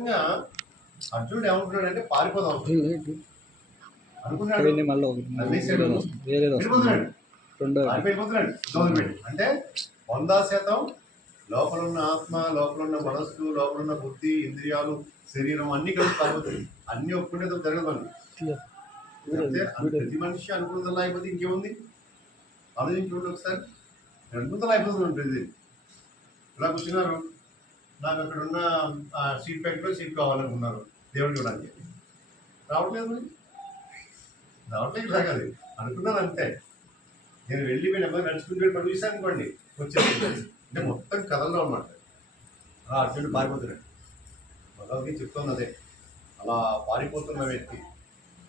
రకంగా అర్జునుడు ఏమనుకున్నాడు అంటే పారిపోదాం అనుకున్నాడు. అంటే 100% లోపలున్న ఆత్మ, లోపలున్న మనస్సు, లోపలున్న బుద్ధి, ఇంద్రియాలు, శరీరం అన్ని కలిసి పారిపోతుంది. అన్ని ఒప్పుకునేది జరగదు. అంటే ప్రతి మనిషి అనుకున్నదల్లా అయిపోతే ఇంకేముంది? ఆలోచించుకోండి ఒకసారి. అనుకున్నదల్లా అయిపోతుంది ఉంటుంది. ఇలా కూర్చున్నారు, నాకు అక్కడ ఉన్న సీట్ ప్యాక్లో సీట్ కావాలనుకున్నారు దేవుడు చూడడానికి. రావట్లేదు ఇలా కాదు, అనుకున్నాను అంతే. నేను వెళ్ళి నెమ్మది నడుచుకుంటూ వెళ్ళి పనిచేసాను అనుకోండి, వచ్చేది. అంటే మొత్తం కథల్లో అనమాట. అలా అర్జునుడు పారిపోతున్నాడు. భగవద్గీత చెప్తుంది అదే. అలా పారిపోతున్న వ్యక్తి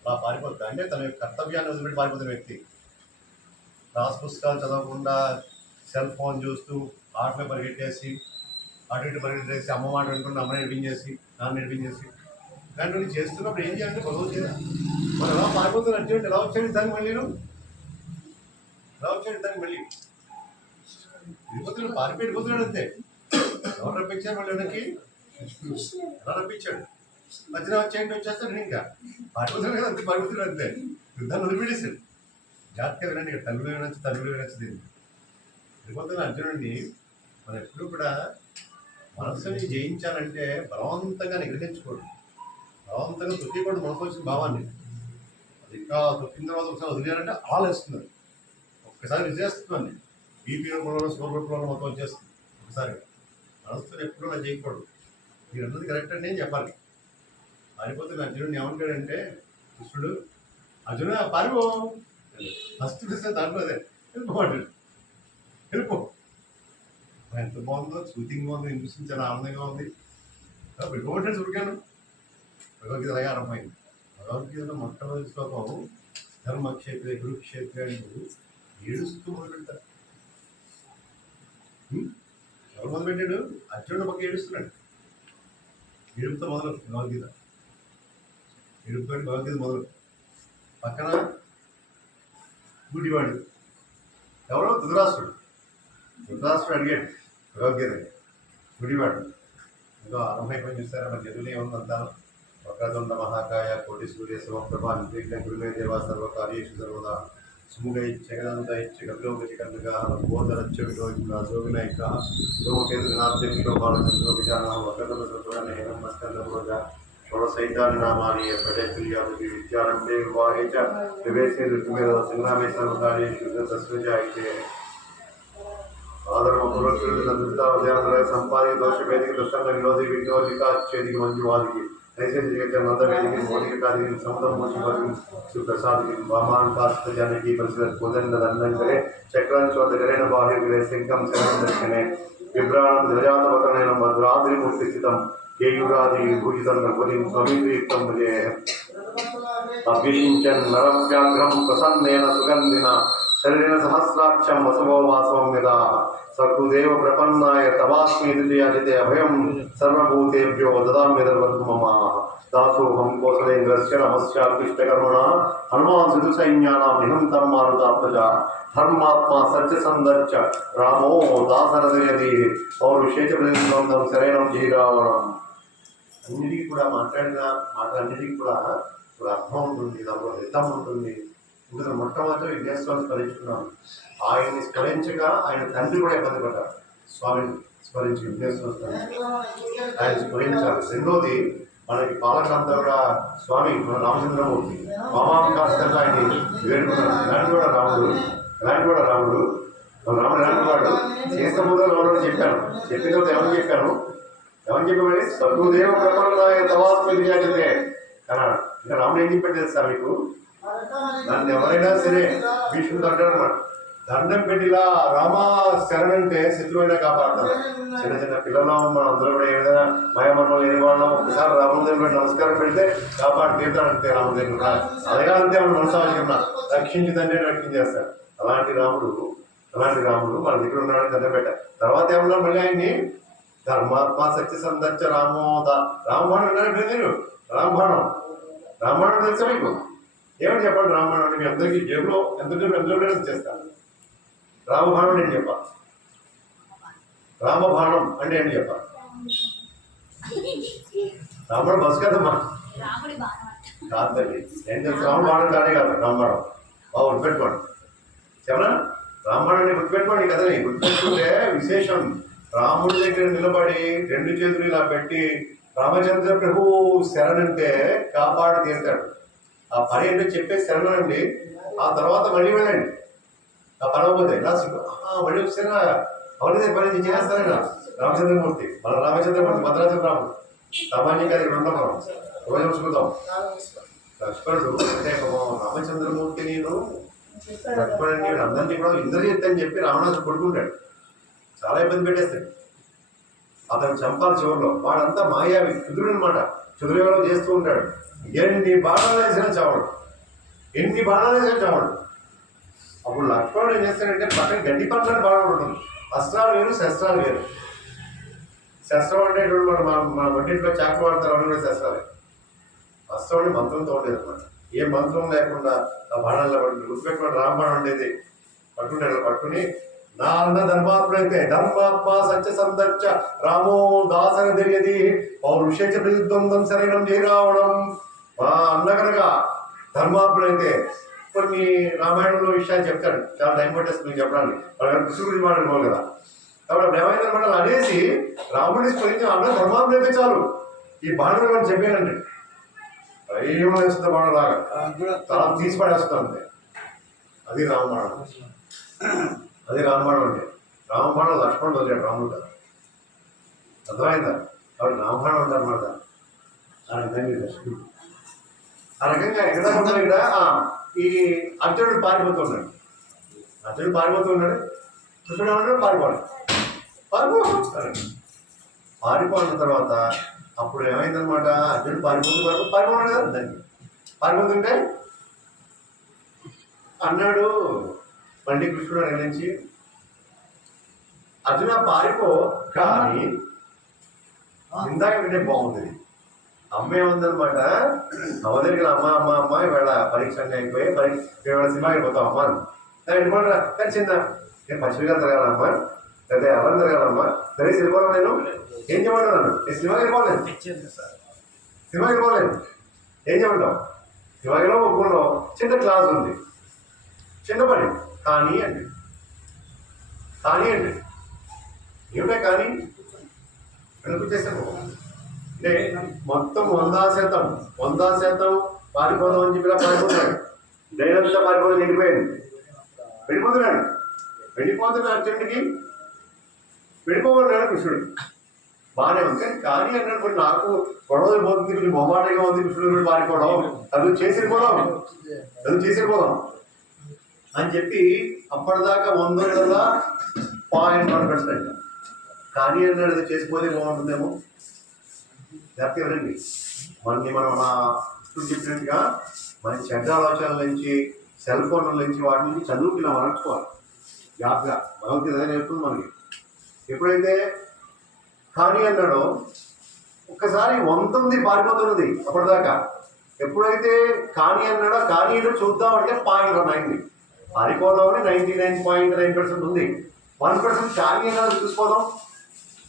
అలా పారిపోతుంది అంటే తన యొక్క కర్తవ్యాన్ని వదిలిపెట్టి పారిపోతున్న వ్యక్తి. క్లాస్ పుస్తకాలు చదవకుండా సెల్ ఫోన్ చూస్తూ ఆటలో పరిగెట్టేసి అటు ఇటు పరిగెట్టేసి అమ్మ మాట అనుకుంటే అమ్మ నడిపించేసి నాన్న నడిపించేసి దాన్ని చేస్తున్నప్పుడు ఏం చేయాలంటే భగవద్గీత మనం ఎలా పారిపోతున్న అర్జునుడు ఎలా వచ్చాడు దానికి మళ్ళీ మళ్ళీ వెళ్ళిపోతున్నాడు, పారిపోయిపోతున్నాడు అంతే. ఎవరు రప్పించారు మళ్ళీ వెనక్కి? ఎలా రప్పించాడు? మధ్యన వచ్చేయండి వచ్చేస్తాడు. ఇంకా పారిపోతున్నాడు కదా, అంతే పారిపోతున్నాడు అంతే. యుద్ధాన్ని వదిలిపెట్టేశాడు. జాగ్రత్తగా వినండి, ఇక్కడ తల్లులు వినొచ్చు దీన్ని. వెళ్ళిపోతున్న అర్జునుడిని మనం ఎప్పుడూ కూడా మనస్సుని జయించాలంటే బలవంతంగా నిగ్రహించకూడదు, బలవంతంగా తొక్కికూడదు. మనకు వచ్చిన భావాన్ని అది ఇంకా తొక్కిన తర్వాత ఒకసారి వదిలేయాలంటే ఆలోచిస్తున్నారు. ఒక్కసారి విజేస్తుంది, బీపీ రూపంలో షుగర్ రూపంలో మొత్తం వచ్చేస్తుంది. ఒకసారి మనస్సుని ఎప్పుడు అలా చేయకూడదు. మీరు అన్నది కరెక్ట్ అని నేను చెప్పాలి. పారిపోతున్న అర్జునుడిని ఏమంటాడంటే కృష్ణుడు, అర్జున పారిపో ఫస్ట్ దాంట్లో అదే వెళ్ళిపోమంటాడు. వెళ్ళిపో. ఎంత బాగుందో, సూతింగ్గా ఉంది, వినిపిస్తుంది, చాలా ఆనందంగా ఉంది. వెళ్ళిపోమంటాడు. చూడగాను భగవద్గీత అలాగే ఆరంభమైంది. భగవద్గీతలో మొట్టమొదటి శ్లోకం ధర్మక్షేత్రే కురుక్షేత్రే అంటూ ఏడుస్తూ మొదలు పెడతాడు. ఎవరు మొదలు పెట్టాడు? అర్జునుడు పక్క ఏడుస్తున్నాడు. ఏడుపుతో మొదలు భగవద్గీత. ఏడుపుతో భగవద్గీత మొదలు. పక్కన గుడివాడు ఎవరో ధృతరాష్ట్రుడు అడిగాడు భగవద్గీత. గుడివాడు ఇంకా అరవై పని చూస్తారా? మరి చదువులు ఏముందంటాను. వక్రతుండ మహాకాయ కోటి సూర్య సమప్రభా నిర్విఘ్న గురుమే దేవ సర్వకార్యేషు సర్వదా సుముఖై జగదంతైశ్చ గభిలోకచికర్ణగా బోధరచ్చోగినాయక సోమకేంద్రనాథ్యమిలో బాలచంద్ర విజాన వక్రతుండ సర్వనేహం మస్కందరోజ షోడశైతాని నామాని ప్రజతుల్యాది విద్యారంభే వివాహే చ వివేశే ఋతుమేద సంగ్రామే సర్వకార్యేషు తస్మిజాయితే ఆదరణ సంపాదిక దోషవేదిక దుష్టంగ నిరోధి విజ్ఞోదికాచ్చేదికి మంజువాదికి నైసర్గిక మతవేదికి మౌలికాదికి సమతమోషివాదికి సుప్రసాదికి వామాంకాస్త జానకి పరిసర కోదండ దండంకరే చక్రం చోదకరేణ బాహ్యగ్రే శంఖం శరణం దర్శనే విభ్రాణం ధ్వజాతవకరణేన భద్రాద్రిమూర్తి స్థితం కేయుగాది విభూషితం గణపతిం స్వమీయుక్తం భజే అభ్యసించన్ నరవ్యాఘ్రం ప్రసన్నేన సుగంధిన శరీర సహస్రాక్షం వసవో వాసవం యదా సకృదేవ ప్రపన్నాయ తవాస్మి ద్వితీయాజితే అభయం సర్వభూతేభ్యో దదామ్యదర్వతు మమ దాసోహం కోసలేంద్రస్య నమస్యాకృష్టకర్మణ హనుమాన్ సిధు సైన్యానాం నిహంతం మారుతాత్మజ ధర్మాత్మా సత్యసందర్చ రామో దాసరథయది పౌరుషేచ ప్రతిబంధం శరణం జీరావణం. అన్నిటికీ కూడా మాటలన్నిటికీ కూడా ఒక అర్థం ఉంటుంది, దాంట్లో హితం ఉంటుంది. ఇంకా మొట్టమొదటి విఘ్నేశ్వరుని స్మరించుకున్నాను. ఆయన్ని స్మరించగా ఆయన తండ్రి కూడా ఇబ్బంది పడ్డారు. స్వామిని స్మరించి విఘ్నేశ్వరుని స్మరించి ఆయన స్మరించాలి. రెండోది మనకి పాలకంతా కూడా స్వామి మన రామచంద్రమూర్తి వామాంకాస్తంగా ఆయన్ని వేడుకున్నాడు. ఇలాంటి కూడా రాముడు రాముడు వాడు చేసముద్ర రాముడు చెప్పాను. చెప్పిన తర్వాత ఏమని చెప్పామని సర్వదేవ ప్రపన్నాయ తవాస్మి దియాజితే అన్నాడు. ఇంకా రాముడు ఏం చెప్పాడు తెలుసా మీకు? నన్ను ఎవరైనా సరే భీష్ముడు అంటాడన్నమాట, దండం పెట్టిలా రామా శరణంటే శత్రువైనా కాపాడతారు. చిన్న చిన్న పిల్లలు మనం అందరూ కూడా ఏదైనా భయమరణం లేని వాళ్ళం ఒకసారి రామదేవుడు నమస్కారం పెడితే కాపాడు తీర్థాడంతే రామదేవుడు. అలాగే అంతే మనం మనసావచ్చుకున్నా రక్షించి తండ్రి రక్షించేస్తాడు. అలాంటి రాముడు మన దగ్గర ఉన్నాడని దండం పెట్టారు. తర్వాత ఏమన్నా మళ్ళీ ఆయన్ని ధర్మాత్మ సత్య సందర్చ రామబాణం అన్నాడు. మీరు రామబాణం తెలుసా మీకు? ఏమని చెప్పండి రామబాణం అంటే? మీ అందరికీ జేబులో ఎంత చేస్తాను. రామబాణం నేను చెప్పాలి. రామబాణం అంటే ఏంటి చెప్పాలి? రాముడు బస్సు కదమ్మా కాదండి. ఏం తెలుసు రాముడు బాణం కాడే కాదు రామబాణం. బాగా గుర్తుపెట్టుకోండి చెప్పనా. రామబాణాన్ని గుర్తుపెట్టుకోండి కదని గుర్తుపెట్టుకుంటే విశేషం. రాముడి దగ్గర నిలబడి 2 చేతులు ఇలా పెట్టి రామచంద్ర ప్రభు శరణంటే కాపాడి తీరుతాడు. ఆ పని అంటే చెప్పే శరణండి. ఆ తర్వాత మళ్ళీ వెళ్ళండి. ఆ పరమపోతే మళ్ళీ వచ్చారా అవన్నీ పని చేస్తారైనా రామచంద్రమూర్తి. మన రామచంద్రమూర్తి భద్రాచల రాముడు సామాన్యంగా ఇక్కడ ఉంటాం. మనం రోజు చూద్దాం. లక్ష్మణుడు అంటే రామచంద్రమూర్తి నేను లక్ష్మణుడిని అందరినీ కూడా ఇంద్రజిత్ అని చెప్పి రావణాసుడు కొడుకుంటాడు. చాలా ఇబ్బంది పెట్టేస్తాడు. అతను చంపాలి చివరిలో. వాడంతా మాయావి క్షుద్రుడు అనమాట. క్షుద్రయోగం చేస్తూ ఉంటాడు. ఎన్ని బాణాలు వేసినా చావడు. ఎన్ని బాణాలు వేసినా చావడు. అప్పుడు లక్ష్మణుడు ఏం చేస్తాడంటే పక్కన గడ్డి పనులని బాణం ఉంటుంది. అస్త్రాలు వేరు, శస్త్రాలు వేరు. శస్త్రం అంటే మన వంటింట్లో చాకు వాడతారు అని కూడా శస్త్రాలే. అస్త్రం అంటే మంత్రంతో ఉండేది అనమాట. ఏ మంత్రం లేకుండా ఆ బాణాల్లో పడుతుంది. గుర్తుపెట్టుకోండి రామబాణం ఉండేది. పట్టుకుంటాడు. పట్టుకుని నా అన్న ధర్మాత్ముడైతే ధర్మాత్మ సత్య సందర్శ రామో దాసన తెలియది పౌరుషేచ ప్రయుద్ధం శరీరం చేరావడం. మా అన్న కనుక ధర్మాత్ముడైతే కొన్ని రామాయణంలో విషయాలు చెప్తాడు. చాలా టైం పట్టేస్తుంది మీకు చెప్పడానికి. వాళ్ళ కృష్ణ గురించి మాట్లాడుకోవాలి కదా. కాబట్టి ఏమైందనమాట అనేసి రాముడిని స్మరించి అన్న ధర్మాత్ముడైతే చాలు ఈ బాణం మనం చెప్పానండి. ధైర్యం వేస్తుంది బాణం లాగా చాలా తీసి పడేస్తుంది అంతే. అది రామబాణం. అది రామబాణం అంటే రామబాణం లక్ష్మణుడు వదిలేడు రాముడు కదా. అర్థమైందా? కాబట్టి రామబాణం ఉంటారన్నమాట. ఆ రకంగా ఎక్కడ ఉంటారు ఇక్కడ ఈ అర్జునుడు పారిపోతున్నాడు. అర్జునుడు పారిపోతున్నాడు. కృష్ణుడు ఏమంటాడు పారిపోవాలి. పారిపోయిన తర్వాత అప్పుడు ఏమైందనమాట అర్జునుడు పారిపోన్నాడు కదా. దాన్ని పారిపోతుంటే అన్నాడు మళ్ళీ కృష్ణుడు నిర్ణయించి అర్జున పారిపో కానీ ఇందాక వింటే బాగుంది. అమ్మ ఏముందనమాట అమ్మ దగ్గర అమ్మ ఇవాళ పరీక్ష అయిపోయి ఇవాళ సినిమాకి వెళ్ళిపోతాం అమ్మ వెళ్ళిపోరా. కానీ చిన్న నేను పచ్చిమిగా తిరగాలమ్మా లేదా అలా తిరగాలమ్మా సరే వెళ్ళిపోవాలి. నేను ఏం చేయమంటాను నన్ను నేను సినిమాకి వెళ్ళిపోలేదు. సినిమాకి వెళ్ళిపోలేదు. ఏం చేయమంటావు? సినిమాకిలో ఒప్పుకున్నావు. చిన్న క్లాస్ ఉంది. చిన్న పని కానీ అండి ఏమిటా కానీ అనిపించేసాను. అంటే మొత్తం 100% పారిపోదాం అని చెప్పి పారిపోతున్నాడు. డైనంతా పారిపోదాం వెళ్ళిపోయింది. వెళ్ళిపోతున్న అర్జునుడికి వెళ్ళిపోమన్నాడు కృష్ణుడు. బాగానే ఉంది కానీ అన్నాడు మరి నాకు గొడవలు పోతుంది కొంచెం మొహమాటంగా ఉంది. కృష్ణుడు కూడా పారిపోవడం అది చేసిపోదాం అని చెప్పి అప్పటిదాకా 100.1% కానీ అన్నాడు అది చేసిపోతే బాగుంటుందేమో. లేకపోతే ఎవరండి మనం నా చెప్పినట్టుగా మన చెడ్డ ఆలోచనల నుంచి సెల్ ఫోన్ల నుంచి వాటి నుంచి చదువుకి ఇలా మరచుకోవాలి. జాగ్రత్తగా భగవద్గీత నేర్పుతుంది మనకి. ఎప్పుడైతే కానీ అన్నాడో ఒక్కసారి 100 పారిపోతున్నది అప్పటిదాకా. ఎప్పుడైతే కానీ అన్నాడో కానీ ఏంటో చూద్దాం అంటే 0.9 పారిపోదామని 99.9% ఉంది. 1% కానీ అన్నాడు చూసుకోదాం.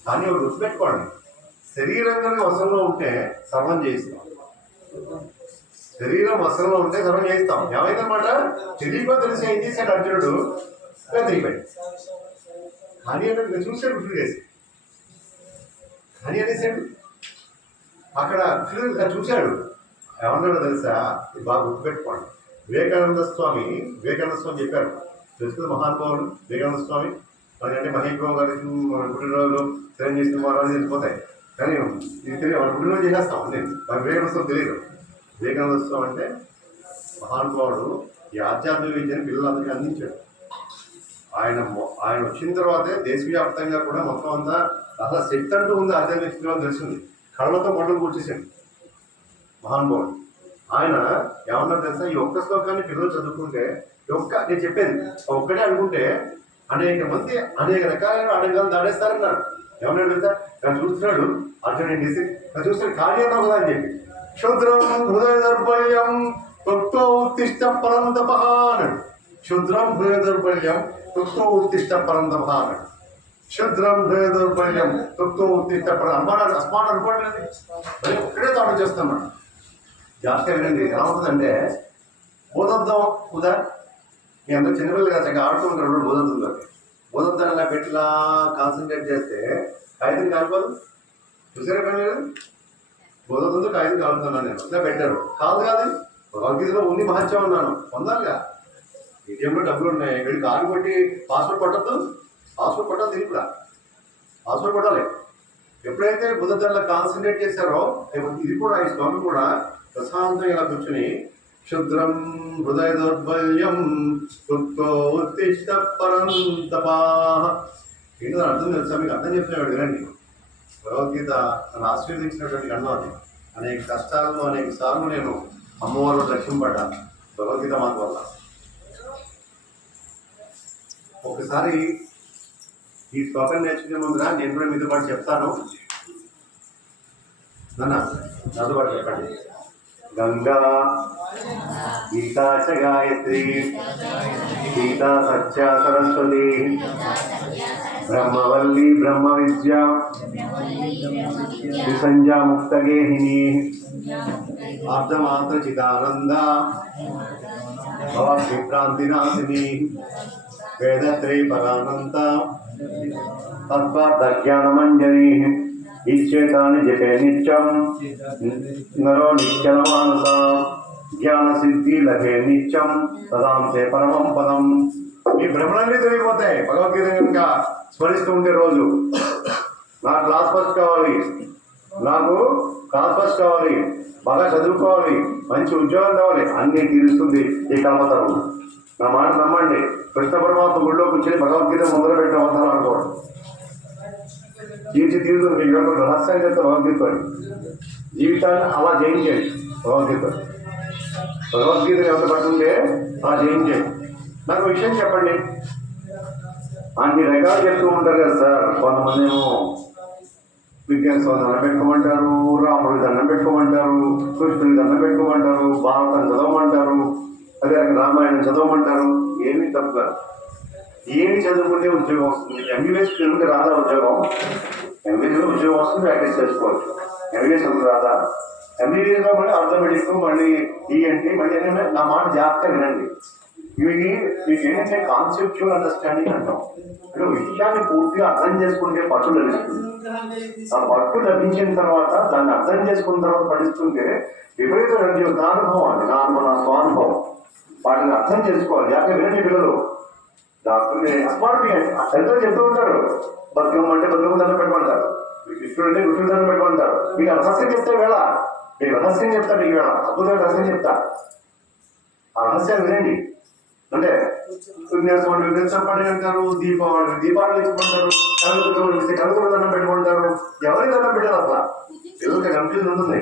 కానీ ఒకటి గుర్తుపెట్టుకోండి, శరీరం కనుక వశంలో ఉంటే సర్వం చేయిస్తాం. శరీరం వశంలో ఉంటే సర్వం చేయిస్తాం. ఏమైందనమాట తెలియకో తెలిసి ఏం చేశాడు అర్జునుడు తిరిగిపోయాడు. కానీ అంటే చూశాడు కృష్ణుడు చేసి కానీ అనేసాడు. అక్కడ కృష్ణుడు చూశాడు. ఏమన్నాడో తెలుసా? ఇది బాగా గుర్తుపెట్టుకోండి. వివేకానంద స్వామి చెప్పారు. తెలుసుకున్న మహానుభావుడు వివేకానంద స్వామి మనకంటే మహేశ్వరం గారి పుట్టినరోజు సెలెక్ట్ చేసిన వారు తెలిసిపోతాయి. కానీ ఇది తెలియదు. మన పుట్టినరోజు చేసేస్తాం. నేను నాకు వివేకానంద స్వామి తెలియదు. వివేకానంద స్వామి అంటే మహానుభావుడు ఈ ఆధ్యాత్మిక విద్యను పిల్లలందరికీ అందించాడు. ఆయన వచ్చిన తర్వాతే దేశవ్యాప్తంగా కూడా మొత్తం అంతా అసలు శక్తి అంటూ ఉంది ఆధ్యాత్మిక స్థితిలో తెలిసింది. కళ్ళతో పండుగ కూర్చేసాడు మహానుభావుడు. ఆయన ఏమన్నా తెలుసా? ఈ ఒక్క శ్లోకాన్ని పిల్లలు చదువుకుంటే నేను చెప్పేది ఒక్కటే అనుకుంటే అనేక మంది అనేక రకాలైన అడగాలు దాడేస్తారన్నారు. ఏమన్నా తెలుసా? నేను చూస్తున్నాడు అర్జునుడిని చూస్తున్నాడు ఖాళీ అన్నావు కదా అని చెప్పి క్షుద్రం హృదయ దౌర్బల్యం తొక్తో ఉత్తిష్ట పరంతప అన్నాడు. క్షుద్రం హృదయ దౌర్బల్యం తొక్తో ఉత్తిష్ట పరంతప అన్నాడు. క్షుద్రం హృదయ దౌర్బల్యం తొక్తో ఉత్తిష్ట అస్మాన్ అనుకోండి. ఒక్కడే ఆర్డర్ చేస్తాను. జాగ్రత్తగా వినండి. ఎలా ఉంటుందంటే బోధంతో ఉదా మీ అందరూ చిన్నపిల్లలు కదా చక్కగా ఆడుతూ ఉంటారు బోధంతంలోకి. బోధంతో ఇలా పెట్టిలా కాన్సన్ట్రేట్ చేస్తే కాగితం కాలిపోదు. చూసారా పని లేదు. బోధంతో కాగితం కాలుతున్నాను నేను ఇలా పెట్టారు కాదు కాదు. భగవద్గీతలో ఉంది మహత్యం ఉన్నాను పొందాలిగా. ఏటీఎంలో డబ్బులు ఉన్నాయి, వీళ్ళు కార్డు కొట్టి పాస్వర్డ్ కొట్టద్దు. పాస్వర్డ్ కొట్టాలి, దీనికి కూడా పాస్వర్డ్ కొట్టాలి. ఎప్పుడైతే బుధంలో కాన్సన్ట్రేట్ చేశారో ఇది కూడా ఈ స్వామి కూడా ప్రశాంతంగా ఇలా కూర్చుని క్షుద్రం హృదయ దౌర్బల్యం ఉత్తిష్ట పరంతపా ఏంటో అర్థం తెలుసా? మీకు అర్థం చెప్తున్నాడు వినండి. భగవద్గీత నన్ను ఆశీర్వదించినటువంటి గణం అది. అనేక కష్టాలను అనేక సార్లు నేను అమ్మవారు రక్షింపడ్డా భగవద్గీత మాత వల్ల. ఒకసారి ఈ శ్లోకం నేర్చుకునే ముందుగా నేను కూడా మీతో పాటు చెప్తాను. నాతో పాటు చెప్పండి. గంగా గీతా చ గాయత్రి గీతా సత్య సరస్వతి బ్రహ్మవల్లి బ్రహ్మ విద్య విసంజా ముక్తగేహిని ఆర్ధమాత్ర చిదానంద భవద్విభ్రాంతినాశిని వేదత్రై పరానంత తద్వార్థ జ్ఞానమంజని ఈశ్చేతాన్ని జపే నిత్యం నరో నిత్యనమానస జ్ఞాన సిద్ధి లభే నిత్యం తదాంతే పరమం పదం. ఈ భ్రమణాన్ని తొలగిపోతాయి భగవద్గీత కనుక స్మరిస్తూ ఉండే రోజు. నాకు క్లాస్ ఫస్ట్ కావాలి, నాకు క్లాస్ ఫస్ట్ కావాలి, బాగా చదువుకోవాలి, మంచి ఉద్యోగం కావాలి, అన్నీ తీరుస్తుంది ఈ కల్పతరం. నా మాట నమ్మండి. కృష్ణ పరమాత్మ గుడిలో కూర్చొని భగవద్గీత మొదలు పెట్టిన అవసరం అనుకోవడం తీర్చిదిద్దుతుంది. మీకు ఒక రహస్యం చేస్తే భగవద్గీత జీవితాన్ని అలా జయించేది. భగవద్గీత ఎంత పట్టుంటే అలా జయించేది. నాకు విషయం చెప్పండి. అన్ని రకాలు చెప్తూ ఉంటారు కదా సార్. కొంతమంది ఏమో విజ్ఞాన దండం పెట్టుకోమంటారు, రాముడికి దండం పెట్టుకోమంటారు, కృష్ణుడికి దండం పెట్టుకోమంటారు, భారతం చదవమంటారు, అదే రామాయణం చదవమంటారు. ఏమీ తప్పు కాదు. ఏమి చదువుకుంటే ఉద్యోగం వస్తుంది. ఎంబీబీఎస్ చదువుకుంటే రాదా ఉద్యోగం? ఎంబీబీఎస్లో ఉద్యోగం వస్తుంది, ప్రాక్టీస్ చేసుకోవచ్చు. ఎంబీబీఎస్ చదువు రాదా? ఎంబీబీఎస్లో మళ్ళీ ఆర్థోపెడిక్, మళ్ళీ ఈఎన్టీ, మళ్ళీ ఏంటంటే నా మాట జాగ్రత్తగా వినండి. ఇవి మీకు ఏంటంటే కాన్సెప్చువల్ అండర్స్టాండింగ్ అంటాం. అంటే విషయాన్ని పూర్తిగా అర్థం చేసుకుంటే పట్టు లభిస్తుంది. ఆ పట్టు లభించిన తర్వాత దాన్ని అర్థం చేసుకున్న తర్వాత పఠిస్తుంటే విపరీత నా అనుభవం అండి, నా స్వానుభవం. వాటిని అర్థం చేసుకోవాలి. జాగ్రత్త వినండి పిల్లలు. డాక్టర్ తల్లిదండ్రులు చెప్తూ ఉంటారు, బతుకమ్మ అంటే బతుకమ్మ దండం పెట్టమంటారు, కృష్ణుడు అంటే కృష్ణుడు దండం పెట్టమంటారు. మీకు రహస్యం చెప్తే వేళ, మీకు రహస్యం చెప్తా, మీకు వేళ అద్భుతమైన రహస్యం చెప్తా. ఆ రహస్యాలు వినండి. అంటే విగ్రహం అంటారు, దీపావళి ఇచ్చుకుంటారు, కలుగులు దండం పెట్టుకుంటారు. ఎవరికి దండం పెట్టారు అసలు? పిల్లలకి కన్ఫ్యూజన్ ఉంటుంది.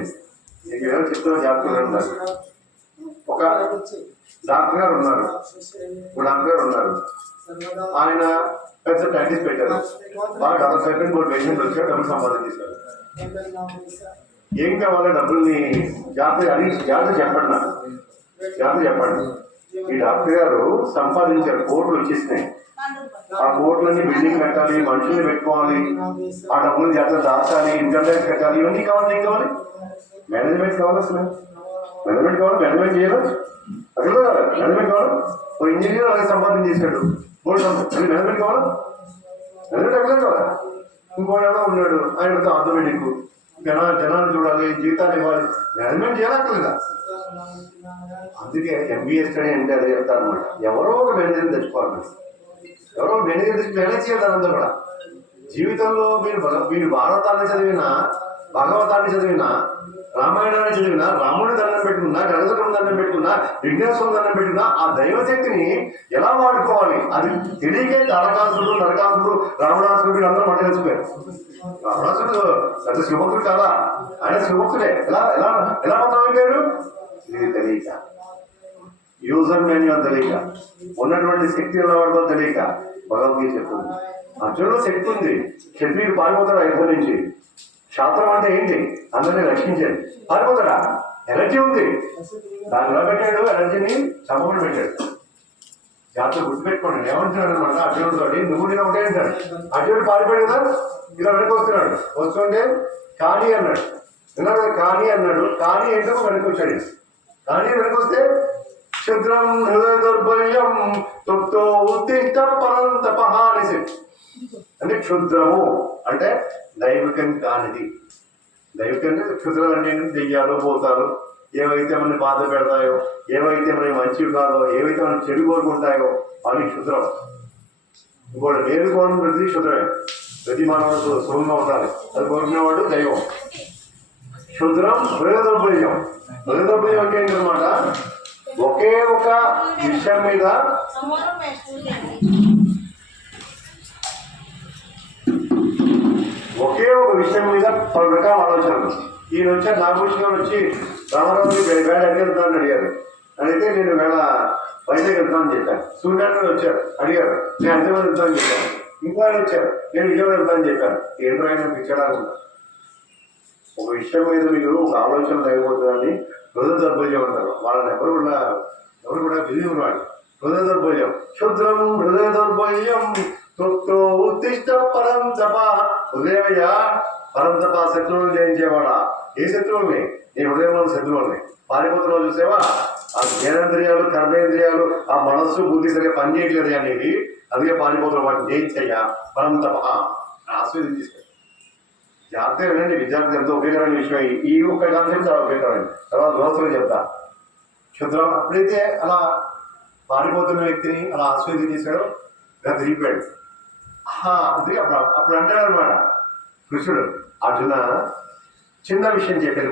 మీకు ఎవరు చెప్తున్నా జాగ్రత్తగా ఉన్నారు. ఒక డాక్టర్ గారు ఉన్నారు, ఆయన పెద్ద ప్రాక్టీస్ పెట్టారు. బాగా డబ్బులు సెకండ్ కోటి పేషెంట్ వచ్చారు, డబ్బులు సంపాదించారు. ఏం కావాలో డబ్బుల్ని జాగ్రత్త చెప్పండి. నాకు జాగ్రత్త చెప్పండి. ఈ డాక్టర్ గారు సంపాదించారు, కోట్లు వచ్చేసినాయి. ఆ కోట్లన్నీ బిల్డింగ్ కట్టాలి, మనుషుల్ని పెట్టుకోవాలి, ఆ డబ్బులు జాగ్రత్త దాచాలి, ఇంటర్నెట్ కట్టాలి. ఇవన్నీ కావాలి. ఏం కావాలి? మేనేజ్మెంట్ కావాలి. అసలు మేనేజ్మెంట్ కావాలి. మేనేజ్మెంట్ చేయాలి. అసలు మేనేజ్మెంట్ కావాలి. ఓ ఇంజనీర్ అలాగే సంపాదన చేశాడు, 3 సంవత్సరాలు. మేనేజ్మెంట్ కావాలా? మేనేజ్మెంట్ ఎక్కడ కావాలా? ఇంకోటి ఎవడో ఉన్నాడు, ఆయన ఆర్థోపెడిక్, జనాలు చూడాలి, జీతాలు ఇవ్వాలి. మేనేజ్మెంట్ చేయాలక్కర్లేదా? అందుకే ఎంబీఏ స్టడీ అంటే అదే చెప్తారు అనమాట. ఎవరో ఒక మేనేజర్ తెచ్చుకోవాలి. ఎవరో మేనేజర్ తెచ్చి మేనేజ్ చేయాలి. దానంతా కూడా జీవితంలో మీరు భారతాన్ని చదివినా, భాగవతాన్ని చదివినా, రామాయణాన్ని చదివినా, రాముడి దండం పెట్టుకున్నా, గణేశుడి దండం పెట్టుకున్నా, విఘ్నేశ్వరుని దండం పెట్టుకున్నా, ఆ దైవశక్తిని ఎలా వాడుకోవాలి అది తెలియకే తారకాసురుడు, నరకాసురుడు, రావణాసురుడు అందరూ మంట కలిసిపోయారు. రావణాసురుడు పెద్ద శివభక్తుడు కదా, ఆయన శివభక్తుడే. ఎలా ఎలా ఎలా మొత్తం ఇది తెలియక, యూజర్ మాన్యువల్ తెలియక, ఉన్నటువంటి శక్తి ఎలా వాడుకో తెలియక భగవద్గీత చెప్తుంది. అర్జునుడు శక్తి ఉంది, క్షత్రియుడు పారిపోతాడు యుద్ధం నుంచి. శాస్త్రం అంటే ఏంటి? అందరినీ రక్షించేది. పారిపోతాడా? ఎనర్జీ ఉంది, దాన్ని ఎలా పెట్టాడు? ఎనర్జీని చంపమని పెట్టాడు. జాతర గుర్తుపెట్టుకోండి. ఏమంటున్నాడు అనమాట అర్జునుడితో, నువ్వు నేను ఒకటే అంటాడు. అర్జునుడు పారిపోయాడు కదా, ఇలా వెనక్కి వస్తున్నాడు. వస్తుంటే ఖాళీ అన్నాడు. ఎందుకంటే కానీ అన్నాడు, కానీ ఏంటో వెనక్కి వచ్చాడు. కానీ వెనక్కి వస్తే క్షుద్రం హృదయ దౌర్బల్యం తొక్తో ఉద్దిష్ట పరం తపహ అనేసి. అంటే క్షుద్రము అంటే దైవికం కానిది. దైవికం అంటే క్షుద్రం అంటే దెయ్యాలు పోతారు, ఏవైతే మనల్ని బాధ పెడతాయో, ఏవైతే మనకి మంచివి కాదో, ఏవైతే మనం చెడు కోరుకుంటాయో అవి క్షుద్రం. ఇంకోటి నేర్చుకోవడం ప్రతి క్షుద్రమే. ప్రతి మానవుడు సుఖంగా ఉండాలి, అది కోరుకునేవాడు దైవం. క్షుద్రం హృదయ దౌర్బల్యం. హృదయ దౌర్బల్యం అంటే ఏంటనమాట, ఒకే ఒక విషయం మీద ఒకే ఒక విషయం మీద పలు రకాల ఆలోచనలు. ఈయన వచ్చారు, నాగభూషణ్ గారు వచ్చి రామారావుని వేళ అడిగెళ్తానని అడిగారు. అడిగితే నేను వేళ వైజాగ్ వెళ్తానని చెప్పాను. సూర్యనారాయణ వచ్చారు, అడిగారు, నేను హైదరాబాద్ వెళ్తానని చెప్పాను. ఇంకో ఆయన వచ్చారు, నేను విజయవాడ వెళ్తానని చెప్పాను. ఏంటో ఆయన పిచ్చడానికి ఒక విషయం మీద మీరు ఒక ఆలోచన లేకపోతుందని హృదయ దౌర్బల్యం అంటారు. వాళ్ళని ఎవరు కూడా బిలీవ్ వాడు. హృదయ దౌర్బల్యం. క్షుద్రం హృదయ దౌర్బల్యం తొక్తో ఉద్దిష్ట పరం తప. హృదయమయ్య పరం తప. శత్రువులు జయించేవాడా? ఏ శత్రువుల్ని? నీ హృదయంలో శత్రువుల్ని. పారిపోతున్న చూసేవా? ఆ జ్ఞానేంద్రియాలు, కర్మేంద్రియాలు, ఆ మనస్సు, బుద్ధి సరిగా పనిచేయట్లేదు అనేది. అందుకే పారిపోతున్న వాటిని జయించయ్యా పరం తప. ఆస్వాదించేసుకో. జాగ్రత్తగా వినండి, విద్యార్థి ఎంతో ఉపయోగకరమైన విషయం. ఈ ఒక్క కాన్సెప్ట్ చాలా ఉపయోగకరమైంది. తర్వాత దోస్తులు చెప్తా. క్షుద్రం అప్పుడైతే అలా పారిపోతున్న వ్యక్తిని అలా ఆస్వాదించేశాడో ఇలా తిరిగిపోయాడు. అది అప్పుడు అంటాడు అనమాట కృష్ణుడు, అర్జున చిన్న విషయం చెప్పేది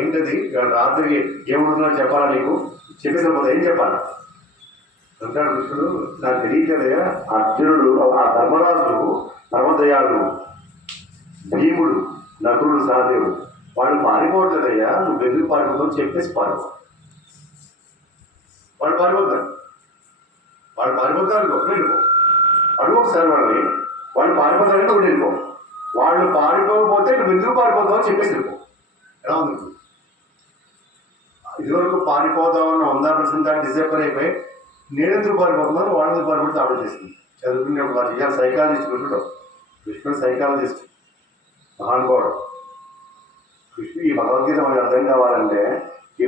ఏంటది? రాత్రికి ఏముంటుందో చెప్పాలా నీకు? చెప్పేసిన పోతే ఏం చెప్పాలి అంటాడు కృష్ణుడు. నాకు తెలియకదయ్యా, అర్జునుడు, ఆ ధర్మరాజు, ధర్మదయాళుడు, భీముడు, నకులుడు, సహదేవుడు, వాళ్ళు పారిపోవట్లేదయ్యా, నువ్వు ఎందుకు పారిపోతావు చెప్పేసి పారిపో. వాళ్ళు పారిపోతారు వెళ్ళిపో. అడుగు ఒకసారి వాళ్ళని, వాళ్ళు పారిపోతారంటే నువ్వు వెళ్ళిపో. వాళ్ళు పారిపోకపోతే నువ్వు ఎందుకు పారిపోతావు చెప్పేసి వెళ్ళిపో. ఎలా ఉంది? ఇదివరకు పారిపోతామని 100% డిసెంబర్ అయిపోయి నేనెందుకు పారిపోతున్నాను, వాళ్ళు ఎందుకు పారిపోతే ఆలోచిస్తుంది. చదువుకునే వాళ్ళు ఇవాళ సైకాలజిస్ట్ కృష్ణుడు సైకాలజిస్ట్ మహానుభావుడు. కృష్ణుడు ఈ భగవద్గీత మనకు అర్థం కావాలంటే ఈ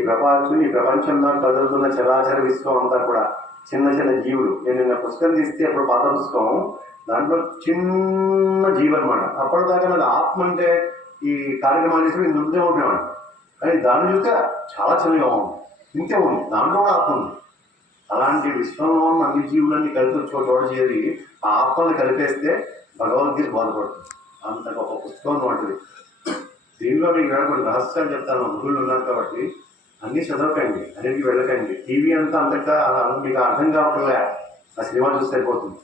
ప్రపంచంలో కదులుతున్న చరాచర విశ్వం అంతా కూడా చిన్న చిన్న జీవులు. నేను నిన్న పుస్తకం తీస్తే అప్పుడు పాత పుస్తకం, దాంట్లో చిన్న జీవి అనమాట. అప్పటిదాకా నాకు ఆత్మ అంటే ఈ కార్యక్రమాలు చేసి నృత్యం ఉంటున్నాను, కానీ దాన్ని చూస్తే చాలా చిన్నగా ఉంది, ఇంతే ఉంది, దాంట్లో కూడా ఆత్మ ఉంది. అలాంటి విశ్వంలో ఉన్న అన్ని జీవులన్నీ కలిపి చోట చేరి ఆ ఆత్మని కలిపేస్తే భగవద్గీత బాధపడుతుంది. అంత గొప్ప పుస్తకం ఉంటుంది. దీనిలో మీకు కొన్ని రహస్యాలు చెప్తాను. గురువులు ఉన్నారు కాబట్టి అన్నీ చదవకండి, అన్నిటికీ వెళ్ళకండి. టీవీ అంతటా మీకు అర్థం కావట్లే. ఆ సినిమా చూస్తే అయిపోతుంది.